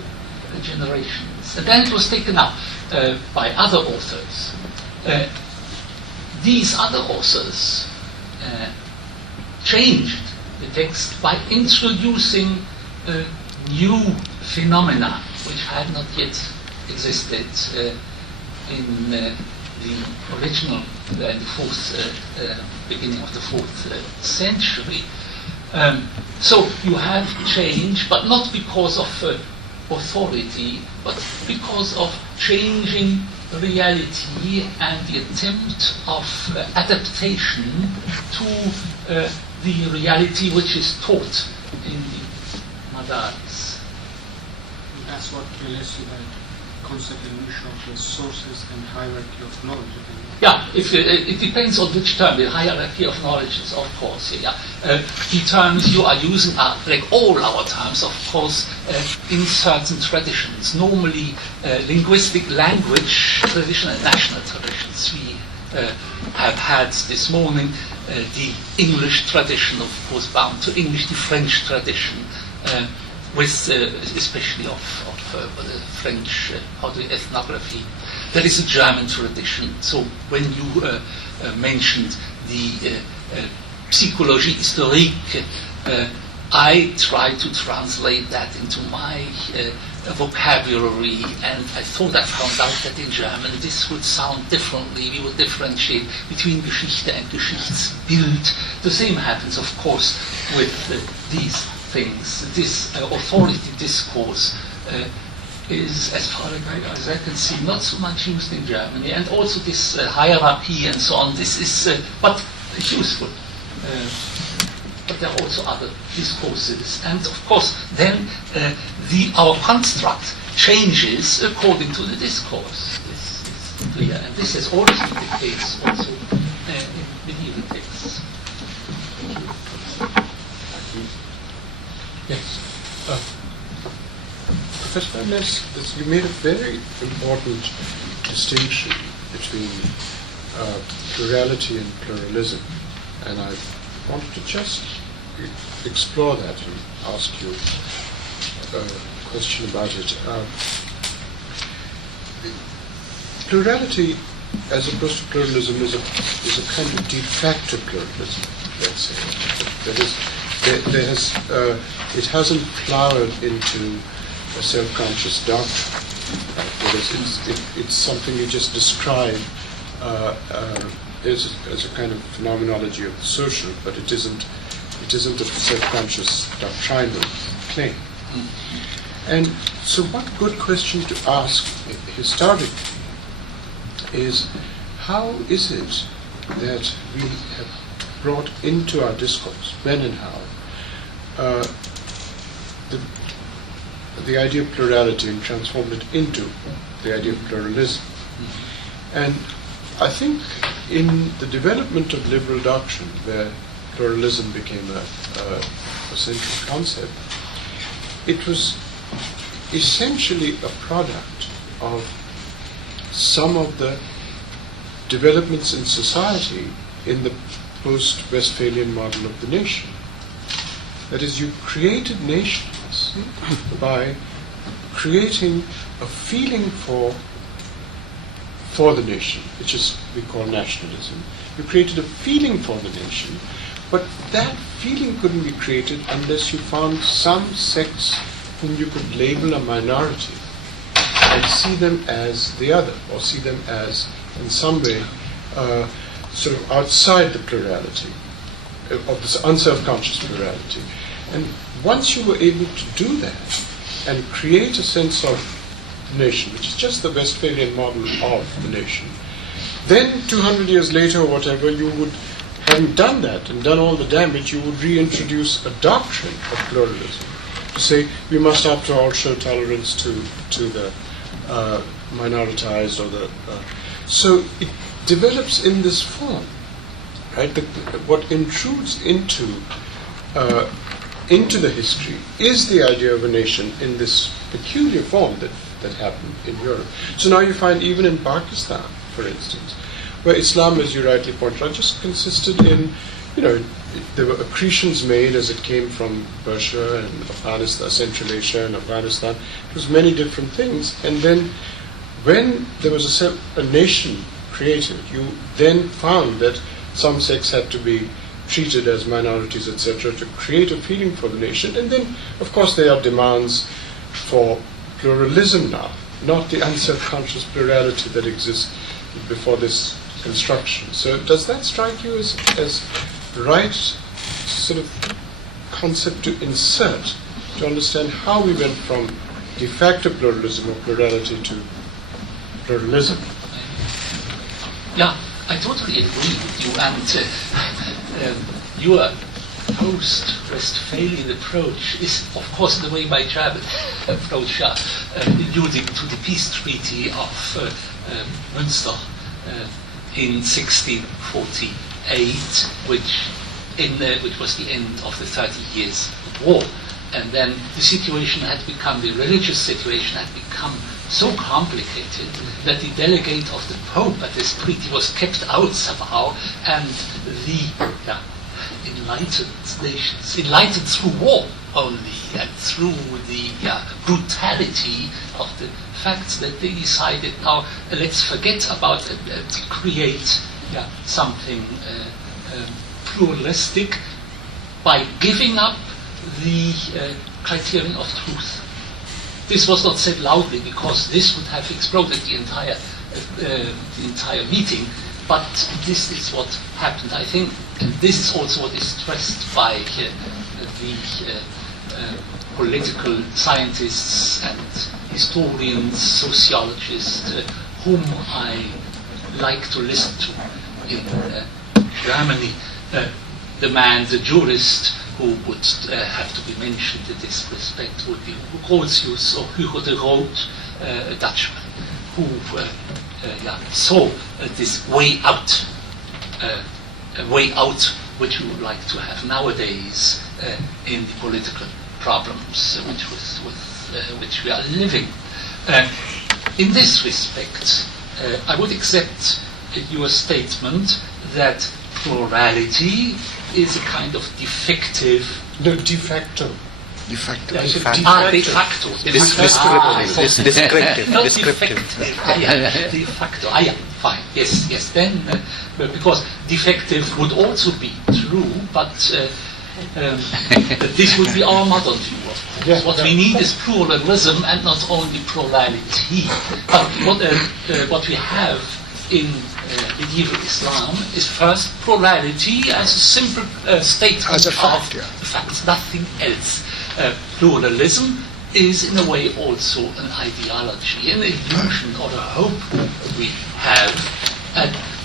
generations. And then it was taken up by other authors. These other authors changed the text by introducing new phenomena which had not yet existed in the original, the beginning of the 4th century. So you have change, but not because of authority, but because of changing reality and the attempt of adaptation to the reality which is taught in the madaris. That's what relates to the concept in which of the sources and hierarchy of knowledge. Yeah, it depends on which term. The hierarchy of knowledge is, of course, yeah. The terms you are using are, like all our terms, of course, in certain traditions. Normally, linguistic language tradition and national traditions. We have had this morning the English tradition, of course, bound to English, the French tradition, with especially of the French ethnography. There is a German tradition. So when you mentioned the psychologie historique, I tried to translate that into my vocabulary, and I thought I found out that in German this would sound differently. We would differentiate between Geschichte and Geschichtsbild. The same happens, of course, with these things. This authority discourse is, as far as I can see, not so much used in Germany, and also this hierarchy and so on. This is, but it's useful. But there are also other discourses, and of course, then our construct changes according to the discourse. This is clear, and this has always been the case also in medieval texts. Yes. Professor Van Ess, you made a very important distinction between plurality and pluralism, and I wanted to just explore that and ask you a question about it. Plurality, as opposed to pluralism, is a kind of de facto pluralism, let's say. That is, it hasn't flowered into a self-conscious doctrine. It's something you just describe as a kind of phenomenology of the social, but it isn't a self-conscious doctrinal claim. And so one good question to ask historically is, how is it that we have brought into our discourse, when and how, the idea of plurality and transformed it into the idea of pluralism? And I think in the development of liberal doctrine, where pluralism became a central concept, it was essentially a product of some of the developments in society in the post-Westphalian model of the nation. That is, you created nations by creating a feeling for the nation, which is we call nationalism. You created a feeling for the nation, but that feeling couldn't be created unless you found some sects whom you could label a minority and see them as the other, or see them as, in some way, sort of outside the plurality, of this unself-conscious plurality. And once you were able to do that and create a sense of nation, which is just the Westphalian model of the nation, then 200 years later or whatever, you would, having done that and done all the damage, you would reintroduce a doctrine of pluralism to say we must after all show tolerance to the minoritized, or the so it develops in this form, right? What intrudes into the history is the idea of a nation in this peculiar form that happened in Europe. So now you find even in Pakistan, for instance, where Islam, as you rightly pointed out, just consisted in, there were accretions made as it came from Persia and Afghanistan, Central Asia and Afghanistan. It was many different things. And then when there was a nation created, you then found that some sects had to be treated as minorities, etc., to create a feeling for the nation. And then, of course, there are demands for pluralism now, not the unself-conscious plurality that exists before this construction. So does that strike you as right sort of concept to insert, to understand how we went from de facto pluralism or plurality to pluralism? Yeah, I totally agree with you, and your post-Westphalian approach is, of course, the way my German approach, alluding to the peace treaty of Münster in 1648, which was the end of the 30 Years' War. And then the situation had become, the religious situation had become so complicated that the delegate of the Pope at this treaty was kept out somehow, and the enlightened nations, enlightened through war only, and through the brutality of the facts, that they decided, now let's forget about it and create something pluralistic by giving up the criterion of truth. This was not said loudly, because this would have exploded the entire meeting, but this is what happened, I think, and this is also what is stressed by the political scientists and historians, sociologists, whom I like to listen to in Germany. The jurist who would have to be mentioned in this respect would be Grotius or Hugo de Roth, a Dutchman, who saw this way out, a way out which we would like to have nowadays in the political problems which we are living. In this respect, I would accept your statement that plurality is a kind of defective... No, de facto. De facto. De facto. Descriptive. Not defective. De facto. Fine. Yes. Then, because defective would also be true, but this would be our modern view, of course. What we need is pluralism and not only plurality. But what we have in medieval Islam is first plurality as a simple statement as a fact, of facts, nothing else. Pluralism is in a way also an ideology, an illusion or a hope we have,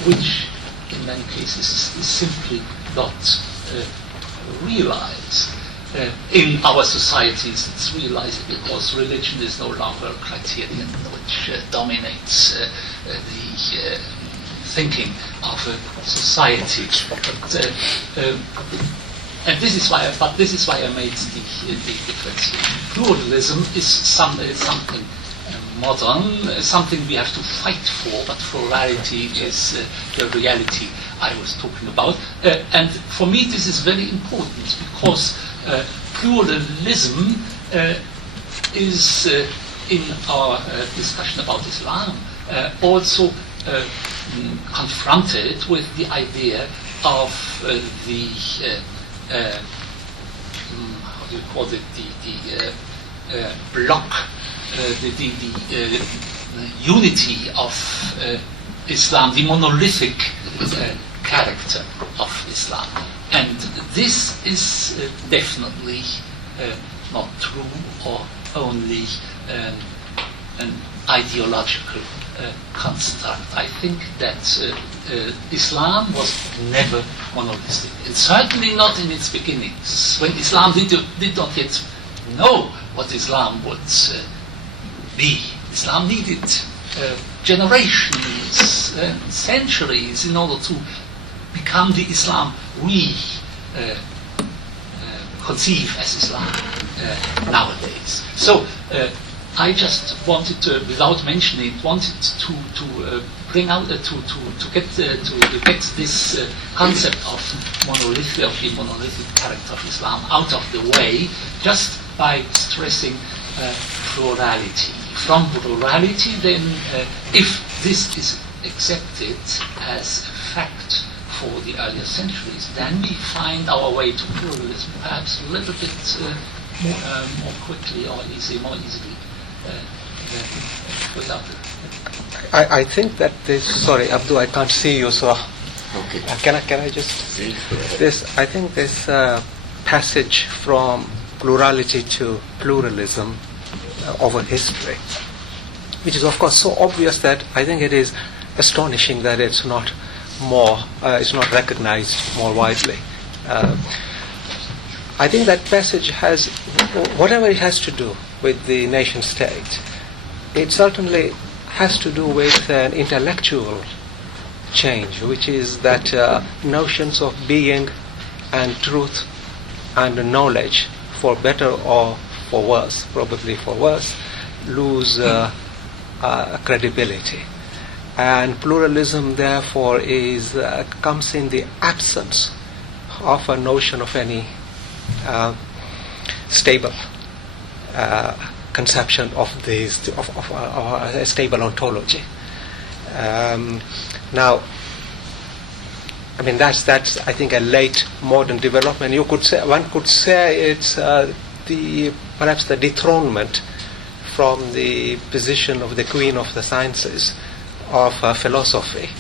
which in many cases is simply not realized. In our societies it's realized because religion is no longer a criterion which dominates the thinking of a society. And this is why I made the difference. Pluralism is something modern, something we have to fight for, but plurality is the reality I was talking about. And for me this is very important, because pluralism is in our discussion about Islam also confronted with the idea of the how do you call it, the block, the unity of Islam, the monolithic character of Islam. And this is definitely not true, or only an ideological construct. I think that Islam was never monolithic, and certainly not in its beginnings, when Islam did not yet know what Islam would be. Islam needed generations, centuries in order to become the Islam we conceive as Islam nowadays. So I just wanted to, without mentioning it, wanted to bring out to get this concept of the monolithic character of Islam out of the way, just by stressing plurality. From plurality, then, if this is accepted as a fact for the earlier centuries, then we find our way to pluralism perhaps a little bit more quickly or more easily without it. I think that this. Sorry, Abdul, I can't see you, so Okay. can I just Please go ahead. this? I think this passage from plurality to pluralism over history, which is of course so obvious that I think it is astonishing that it's not recognized more widely. I think that passage has, whatever it has to do with the nation state, it certainly has to do with an intellectual change, which is that notions of being and truth and knowledge, for better or for worse, probably for worse, lose credibility. And pluralism, therefore, comes in the absence of a notion of any stable conception of these, of a stable ontology. Now, I mean that's I think a late modern development. One could say it's perhaps the dethronement from the position of the queen of the sciences of philosophy,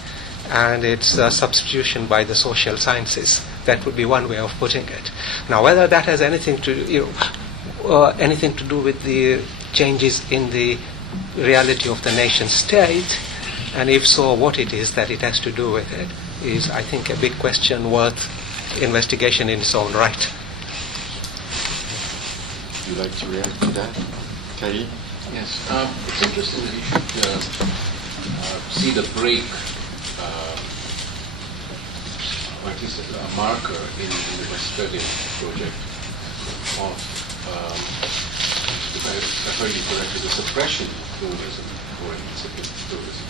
and its substitution by the social sciences. That would be one way of putting it. Now, whether that has anything to do with the changes in the reality of the nation state, and if so, what it is that it has to do with it, is, I think, a big question worth investigation in its own right. Would you like to react to that, Karim? Yes, it's interesting that you should see the break, or at least a marker in the Westphalian project of, if I heard you correctly, the suppression of pluralism or incipient pluralism.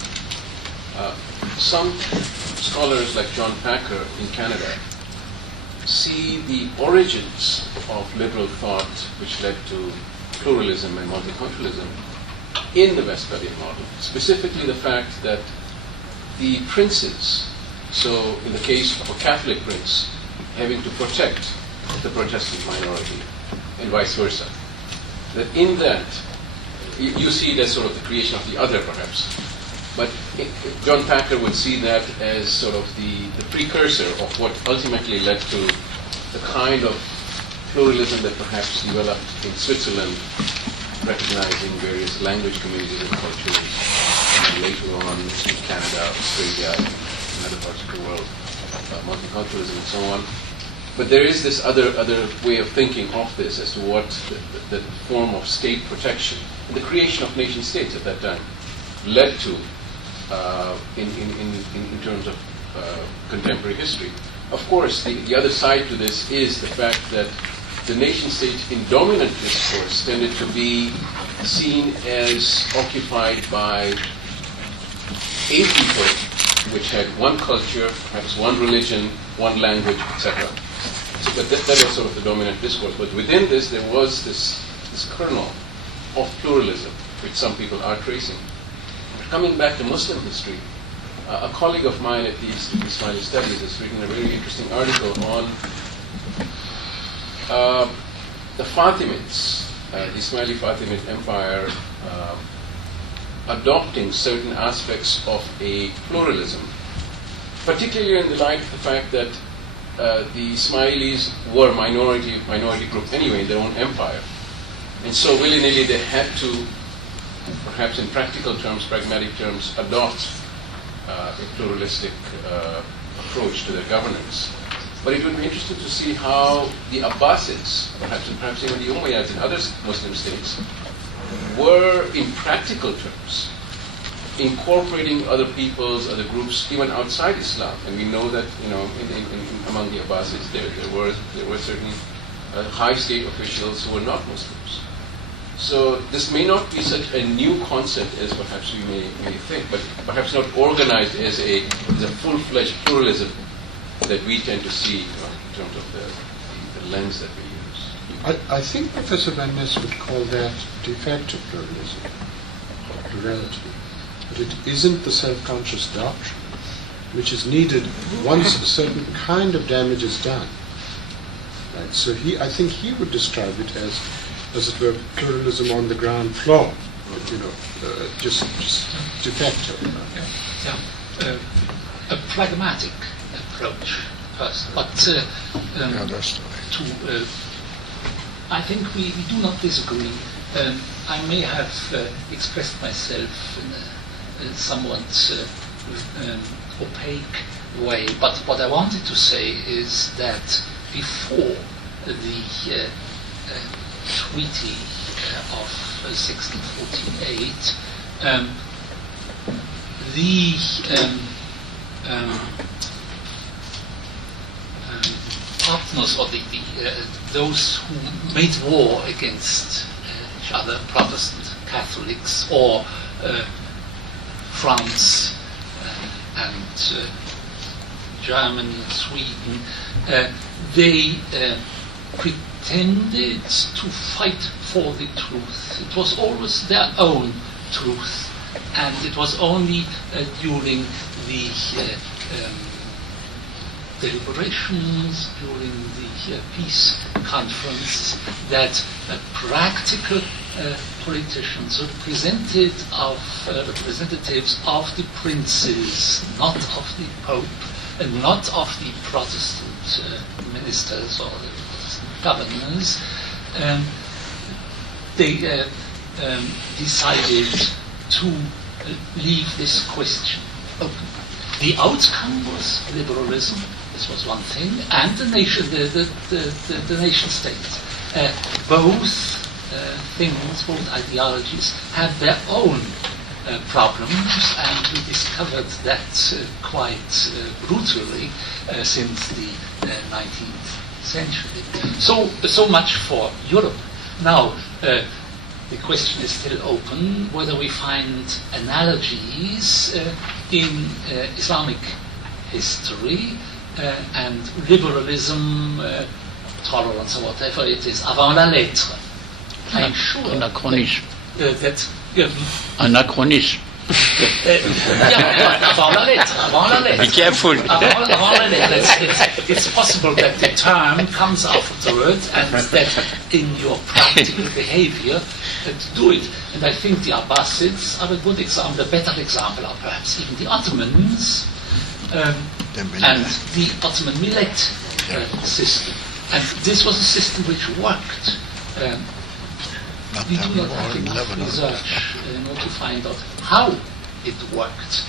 Some scholars like John Packer in Canada see the origins of liberal thought which led to pluralism and multiculturalism in the Westphalian model, specifically the fact that the princes, so in the case of a Catholic prince, having to protect the Protestant minority, and vice versa, that in that, you see it as sort of the creation of the other, perhaps, but John Packer would see that as sort of the precursor of what ultimately led to the kind of pluralism that perhaps developed in Switzerland, recognizing various language communities and cultures, and later on in Canada, Australia, and other parts of the world, multiculturalism and so on. But there is this other way of thinking of this as to what the form of state protection and the creation of nation states at that time led to in terms of contemporary history. Of course, the other side to this is the fact that the nation state in dominant discourse tended to be seen as occupied by a people which had one culture, perhaps one religion, one language, etc. So, but that was sort of the dominant discourse. But within this, there was this kernel of pluralism, which some people are tracing. Coming back to Muslim history, a colleague of mine at the Ismaili Studies has written a very interesting article on the Fatimids, the Ismaili Fatimid Empire, adopting certain aspects of a pluralism, particularly in the light of the fact that the Ismailis were a minority group anyway in their own empire. And so willy-nilly they had to, perhaps in practical terms, pragmatic terms, adopt a pluralistic approach to their governance. But it would be interesting to see how the Abbasids, perhaps even the Umayyads and other Muslim states, were in practical terms incorporating other peoples, other groups, even outside Islam. And we know that, among the Abbasids, there were certain high state officials who were not Muslims. So this may not be such a new concept as perhaps we may think, but perhaps not organized as a full-fledged pluralism that we tend to see in terms of the lens that we use. I think Professor Van Ess would call that de facto pluralism, plurality. But it isn't the self-conscious doctrine, which is needed once a certain kind of damage is done. Right? So I think he would describe it as as it were, pluralism on the ground floor, just de facto. A pragmatic approach first, but I think we do not disagree. I may have expressed myself in a somewhat opaque way, but what I wanted to say is that before the Treaty of 1648, the partners or those who made war against each other, Protestant Catholics or France and Germany, Sweden, they pretended to fight for the truth. It was always their own truth, and it was only during the deliberations, during the peace conference, that practical politicians, representatives of the princes, not of the Pope, and not of the Protestant ministers or the Protestant governors, they decided to leave this question open. The outcome was liberalism. This was one thing, and the nation state. Both things, both ideologies, had their own problems, and we discovered that quite brutally since the 19th century. So much for Europe. Now, the question is still open whether we find analogies in Islamic history and liberalism, tolerance, or whatever it is, avant la lettre. I'm sure Anachronism. that Anachronism. avant la lettre. Be careful. Avant la lettre. It's possible that the term comes afterwards and that in your practical behavior to do it. And I think the Abbasids are a good example. A better example are perhaps even the Ottomans and the Ottoman millet system. And this was a system which worked. We do not have enough research in order to find out how it worked.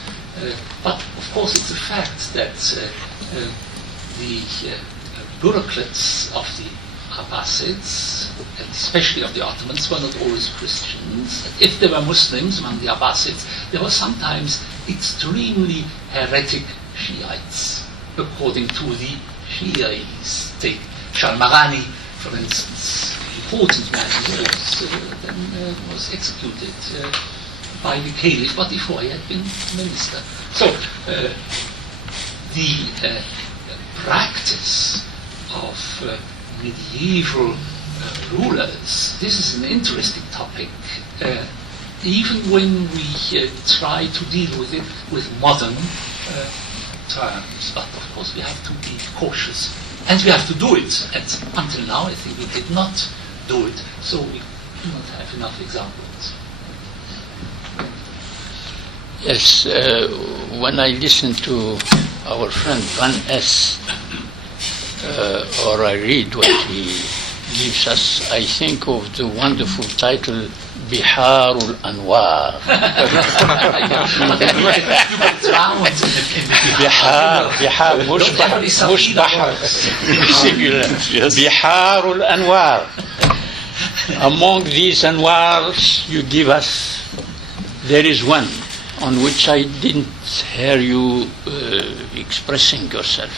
But of course it's a fact that the bureaucrats of the Abbasids, and especially of the Ottomans, were not always Christians. If there were Muslims among the Abbasids, there were sometimes extremely heretic Shiites, according to the Shi'is. Take Shalmarani, for instance, important man was executed by the Caliph, but before he had been minister. So the practice of medieval rulers, this is an interesting topic, even when we try to deal with it with modern terms. But of course we have to be cautious. And we have to do it. And until now, I think we did not do it. So we do not have enough examples. Yes, when I listen to our friend Van Ess, or I read what he gives us, I think of the wonderful title Biharul Anwar. Bihar, mush bahar, singular. Biharul Anwar. Among these Anwars you give us, there is one on which I didn't hear you expressing yourself,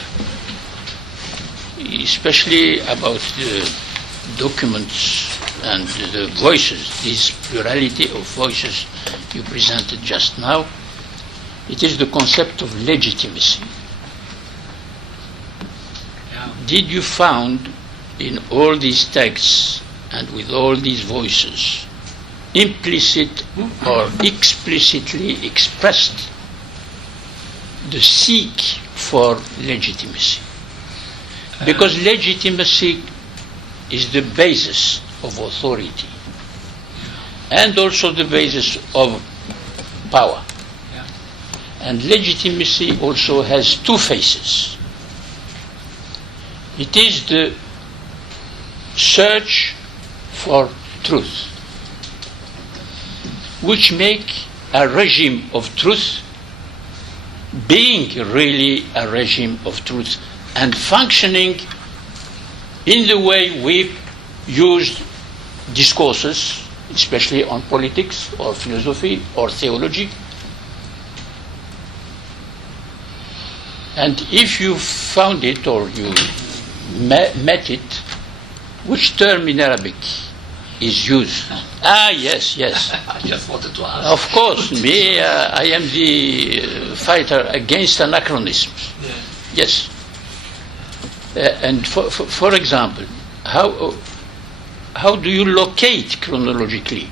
especially about the documents and the voices, this plurality of voices you presented just now. It is the concept of legitimacy. Yeah. Did you found in all these texts and with all these voices implicit or explicitly expressed the seek for legitimacy? Because legitimacy is the basis of authority and also the basis of power. Yeah. And legitimacy also has two faces. It is the search for truth, which make a regime of truth being really a regime of truth and functioning in the way we use discourses, especially on politics or philosophy or theology. And if you found it or you met it, which term in Arabic is used? Yes. I just wanted to ask. Of course, me, I am the fighter against anachronisms. Yeah. Yes. And for example, how do you locate chronologically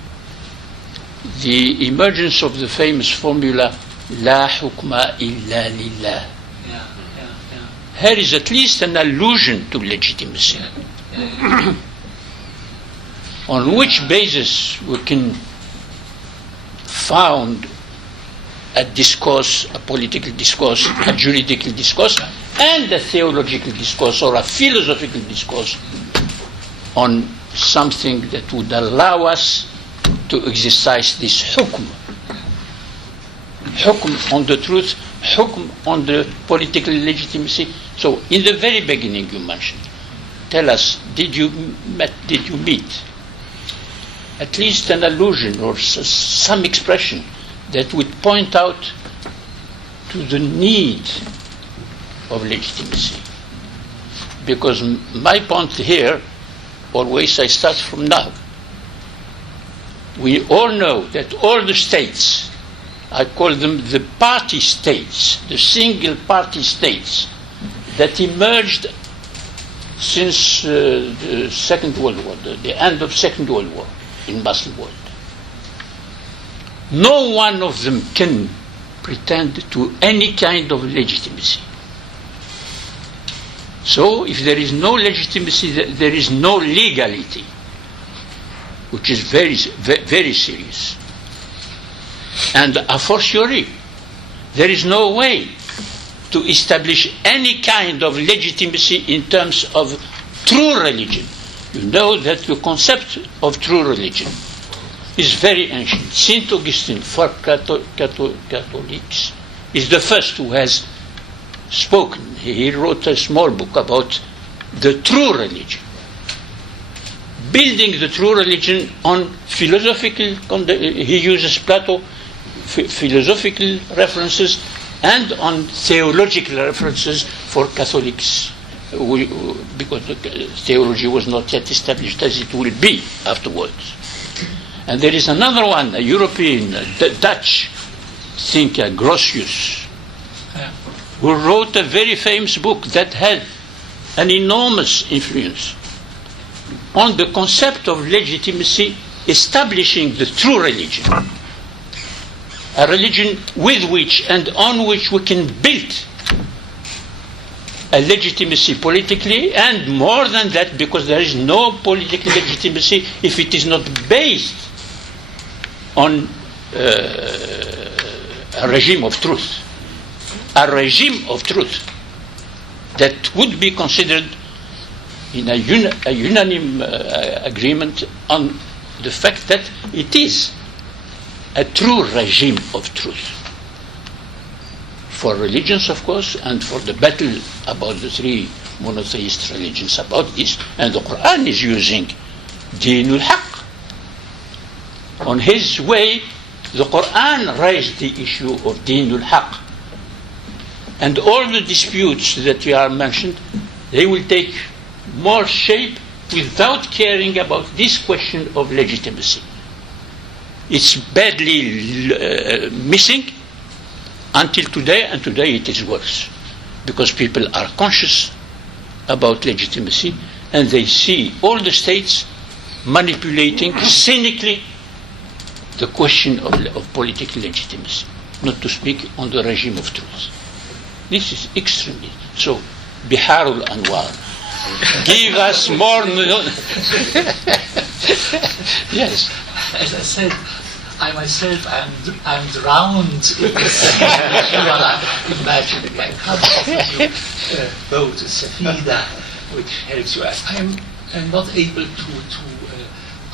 the emergence of the famous formula La hukma illa lillah? Yeah. Here is at least an allusion to legitimacy. On which basis we can found a discourse, a political discourse, a juridical discourse, and a theological discourse or a philosophical discourse on something that would allow us to exercise this hukm. Hukm on the truth, hukm on the political legitimacy. So in the very beginning you mentioned, tell us, did you meet at least an allusion or some expression that would point out to the need of legitimacy? Because my point here, always I start from now. We all know that all the states, I call them the party states, the single party states that emerged since the Second World War, the end of Second World War in Muslim world. No one of them can pretend to any kind of legitimacy. So if there is no legitimacy, there is no legality, which is very, very serious. And a fortiori, there is no way to establish any kind of legitimacy in terms of true religion. You know that the concept of true religion is very ancient. Saint Augustine, for Catholics, is the first who has spoken. He wrote a small book about the true religion, building the true religion on philosophical, he uses Plato, philosophical references, and on theological references for Catholics, because the theology was not yet established as it will be afterwards. And there is another one, a European, Dutch thinker, Grotius, who wrote a very famous book that had an enormous influence on the concept of legitimacy, establishing the true religion, a religion with which and on which we can build a legitimacy politically, and more than that, because there is no political legitimacy if it is not based on a regime of truth. A regime of truth that would be considered in a unanimous agreement on the fact that it is a true regime of truth. For religions, of course, and for the battle about the three monotheist religions about this, and the Quran is using Dinul Haqq. On his way, the Quran raised the issue of Dinul Haqq. And all the disputes that you are mentioned, they will take more shape without caring about this question of legitimacy. It's badly missing until today, and today it is worse, because people are conscious about legitimacy, and they see all the states manipulating cynically the question of political legitimacy, not to speak on the regime of truth. This is extremely so. Biharul Anwar, give us more. Yes. As I said, I myself am drowned in the sea that you are imagining. I can't offer you a boat, a safida, which helps you. I am not able to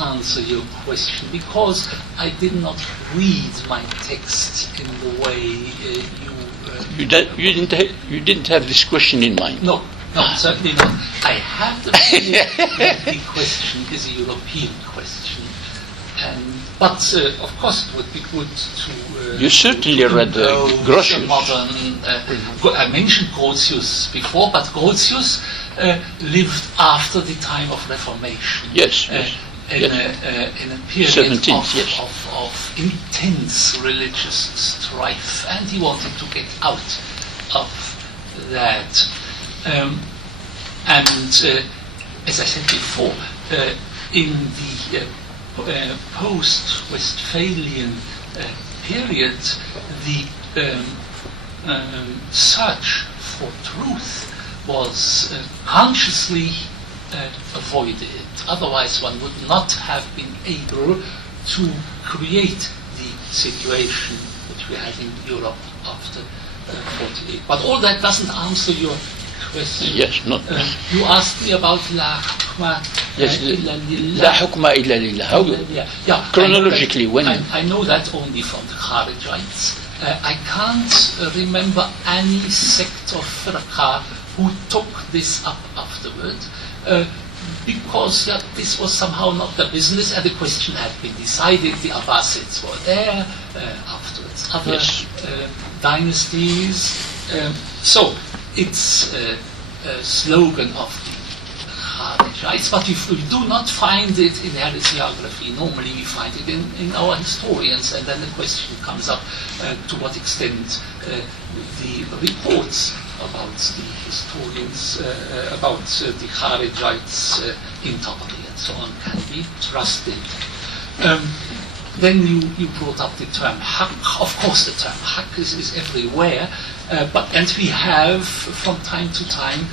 answer your question because I did not read my text in the way You didn't have this question in mind. No, certainly not. I have the feeling that the question is a European question. But of course, it would be good to. You certainly read Grotius. I mentioned Grotius before, but Grotius lived after the time of Reformation. Yes. In a period 17th, of intense religious strife, and he wanted to get out of that. As I said before, in the post-Westphalian period, the search for truth was consciously avoided. Otherwise, one would not have been able to create the situation which we had in Europe after 48. But all that doesn't answer your question. Yes, not. You asked me about La Hukma illa lillah. La hukma illa lillah. How chronologically, when? I know that only from the Kharijites. I can't remember any sect of Firqa who took this up afterward. Because this was somehow not their business, and the question had been decided. The Abbasids were there, afterwards other dynasties. So it's a slogan of the Kharijites, but we do not find it in heresiography. Normally we find it in our historians, and then the question comes up to what extent the reports about the historians, about the Kharijites interview and so on can be trusted. Then you brought up the term haqq. Of course the term haqq is everywhere, and we have from time to time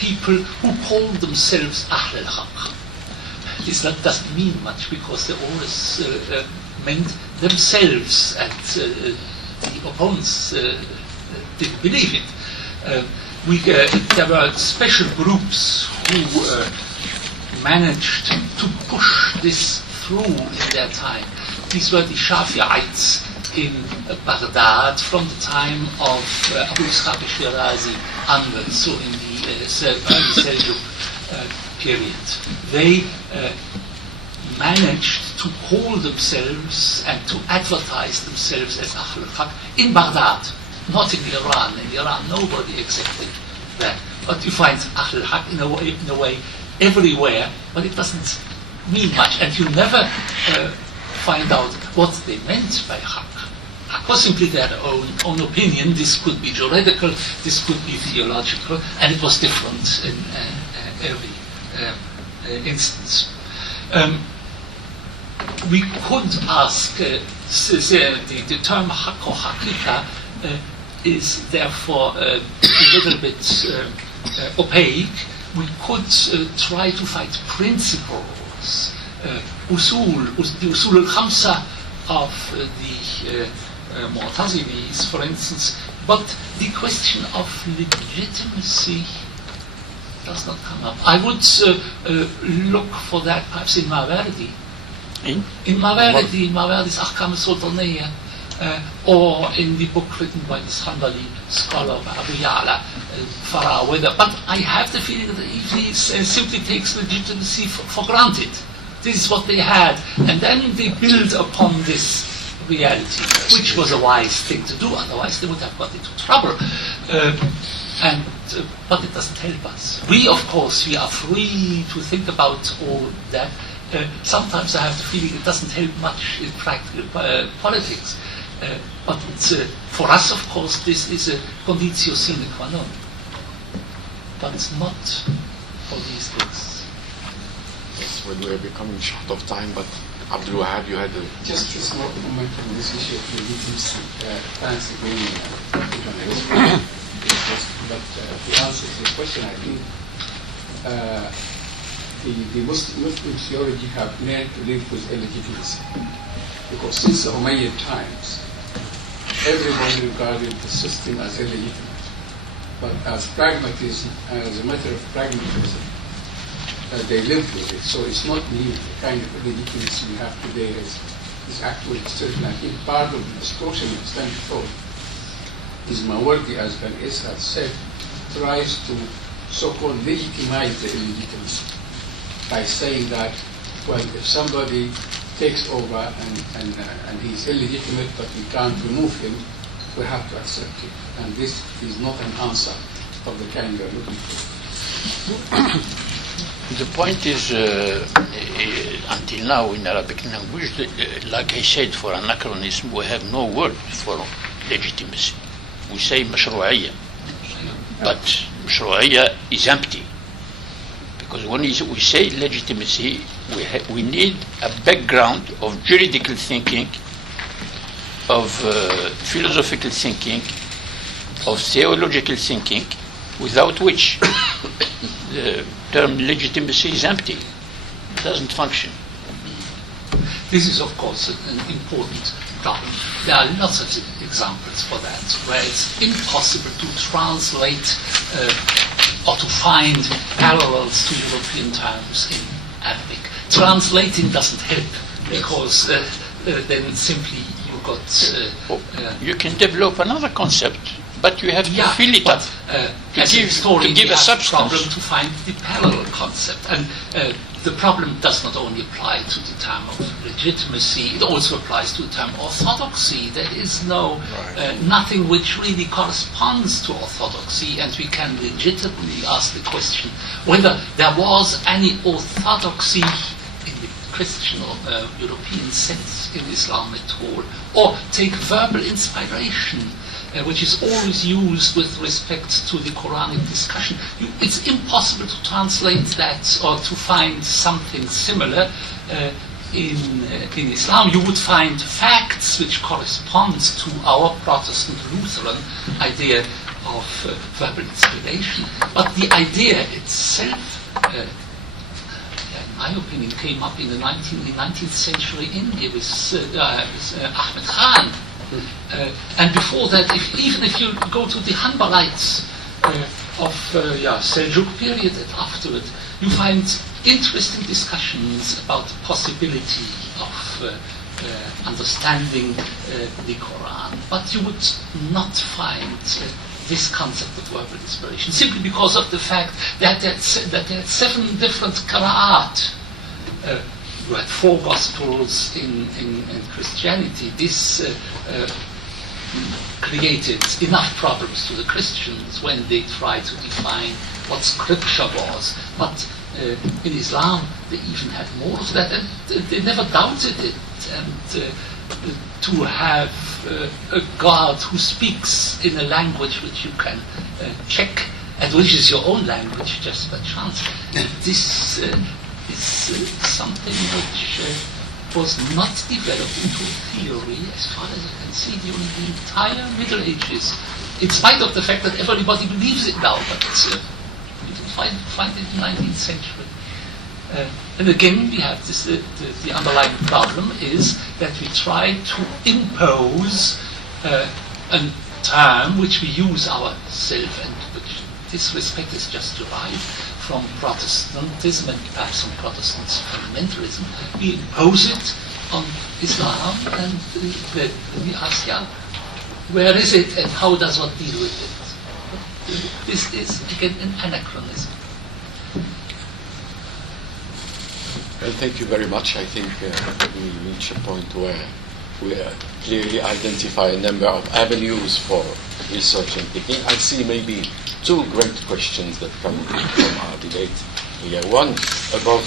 people who call themselves Ahl al-Haqq. That doesn't mean much because they always meant themselves, and the opponents didn't believe it. There were special groups who managed to push this through in their time. These were the Shafi'ites in Baghdad from the time of Abu Ishaq al-Shirazi onwards, so in the early Seljuk period. They managed to call themselves and to advertise themselves as Ahl al-Haq in Baghdad. Not in Iran. In Iran, nobody accepted that. But you find Ahl al-Haq in a way everywhere, but it doesn't mean much, and you never find out what they meant by Haqq. Haqq was simply their own opinion. This could be juridical, this could be theological, and it was different in every instance. We could ask, the term Haqq or Haqiqa is therefore a little bit opaque. We could try to find principles, the usul al-khamsa of the Mu'tazilis, for instance, but the question of legitimacy does not come up. I would look for that perhaps in Mawardi. In Mawardi's Ahkam al-Sultaniyya, or in the book written by this Hanbali scholar Abu Ya'la Farawida. But I have the feeling that he simply takes legitimacy for granted. This is what they had, and then they build upon this reality, which was a wise thing to do, otherwise they would have got into trouble. But it doesn't help us. We, of course, we are free to think about all that. Sometimes I have the feeling it doesn't help much in practical politics. But for us, of course, this is a conditio sine qua non. But it's not for these things. Yes, well, we're becoming short of time, but Abdul Wahab, you had a... Just a small comment on this issue of legitimacy. Thanks again. But to answer your question, I think the Muslim theology have learned to live with illegitimacy. Because since the Umayyad times, everybody regarded the system as illegitimate. But as pragmatism, as a matter of pragmatism, they lived with it. So it's not new. The kind of illegitimacy we have today is actually certain. I think part of the distortion of Islamic thought is Mawardi, as Van Ess has said, tries to so-called legitimize the illegitimacy by saying that, well, if somebody takes over and he's illegitimate, but we can't remove him, we have to accept it. And this is not an answer of the kind we are looking for. The point is, until now in Arabic language, like I said, for anachronism, we have no word for legitimacy. We say مشروعية, but مشروعية is empty. Because when we say legitimacy, we need a background of juridical thinking, of philosophical thinking, of theological thinking, without which the term legitimacy is empty. It doesn't function. This is, of course, an important problem. There are lots of examples for that, where it's impossible to translate or to find parallels to European terms in Arabic. Translating doesn't help, because then simply you got... you can develop another concept, but you have to fill it up to give a substance. Problem to find the parallel concept, and the problem does not only apply to the term of legitimacy; it also applies to the term orthodoxy. There is nothing which really corresponds to orthodoxy, and we can legitimately ask the question whether there was any orthodoxy in the Christian or European sense in Islam at all, or take verbal inspiration, which is always used with respect to the Quranic discussion. It's impossible to translate that or to find something similar in Islam. You would find facts which correspond to our Protestant Lutheran idea of verbal inspiration, but the idea itself, in my opinion, came up in the 19th century India with Ahmed Khan. And before that, even if you go to the Hanbalites of Seljuk period and afterward, you find interesting discussions about the possibility of understanding the Quran, but you would not find this concept of verbal inspiration, simply because of the fact that there are 7 different qira'at. You had 4 Gospels in Christianity. This created enough problems to the Christians when they tried to define what Scripture was. But in Islam, they even had more of that, and they never doubted it. And to have a God who speaks in a language which you can check, and which is your own language just by chance, this is something which was not developed into a theory, as far as I can see, during the entire Middle Ages, in spite of the fact that everybody believes it now, but you can find it in the 19th century. And again, we have this, the underlying problem is that we try to impose a term which we use ourselves, and which this respect is just derived from Protestantism and perhaps from Protestant fundamentalism. We impose it on Islam, and we ask, where is it and how does one deal with it? This is, again, an anachronism. Well, thank you very much. I think we reach a point where we clearly identify a number of avenues for research and thinking. I see maybe 2 great questions that come from our debate here. One about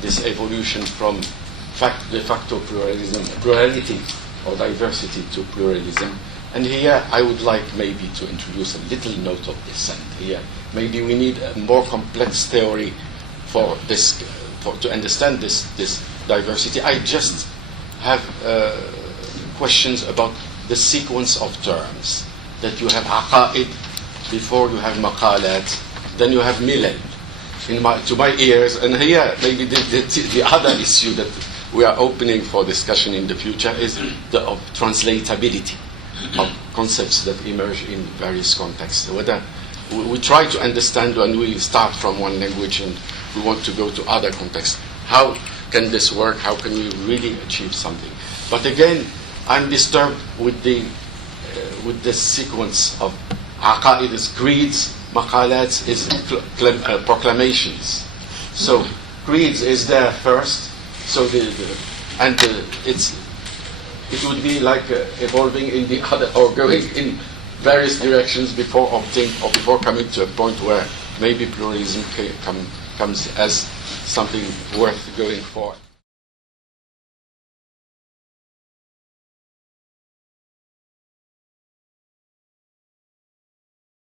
this evolution from de facto plurality or diversity to pluralism. And here I would like maybe to introduce a little note of dissent here. Maybe we need a more complex theory for this, to understand this diversity. I just have questions about the sequence of terms, that you have aqa'id before you have maqalat, then you have milal. to my ears. And here, maybe the other issue that we are opening for discussion in the future is the of translatability of concepts that emerge in various contexts. Whether we try to understand when we start from one language and we want to go to other contexts. How can this work? How can we really achieve something? But again, I'm disturbed with the sequence of aqaid is creeds, maqalat is proclamations. So creeds is there first. So it would be like evolving in the other or going in various directions before coming to a point where maybe pluralism comes as something worth going for.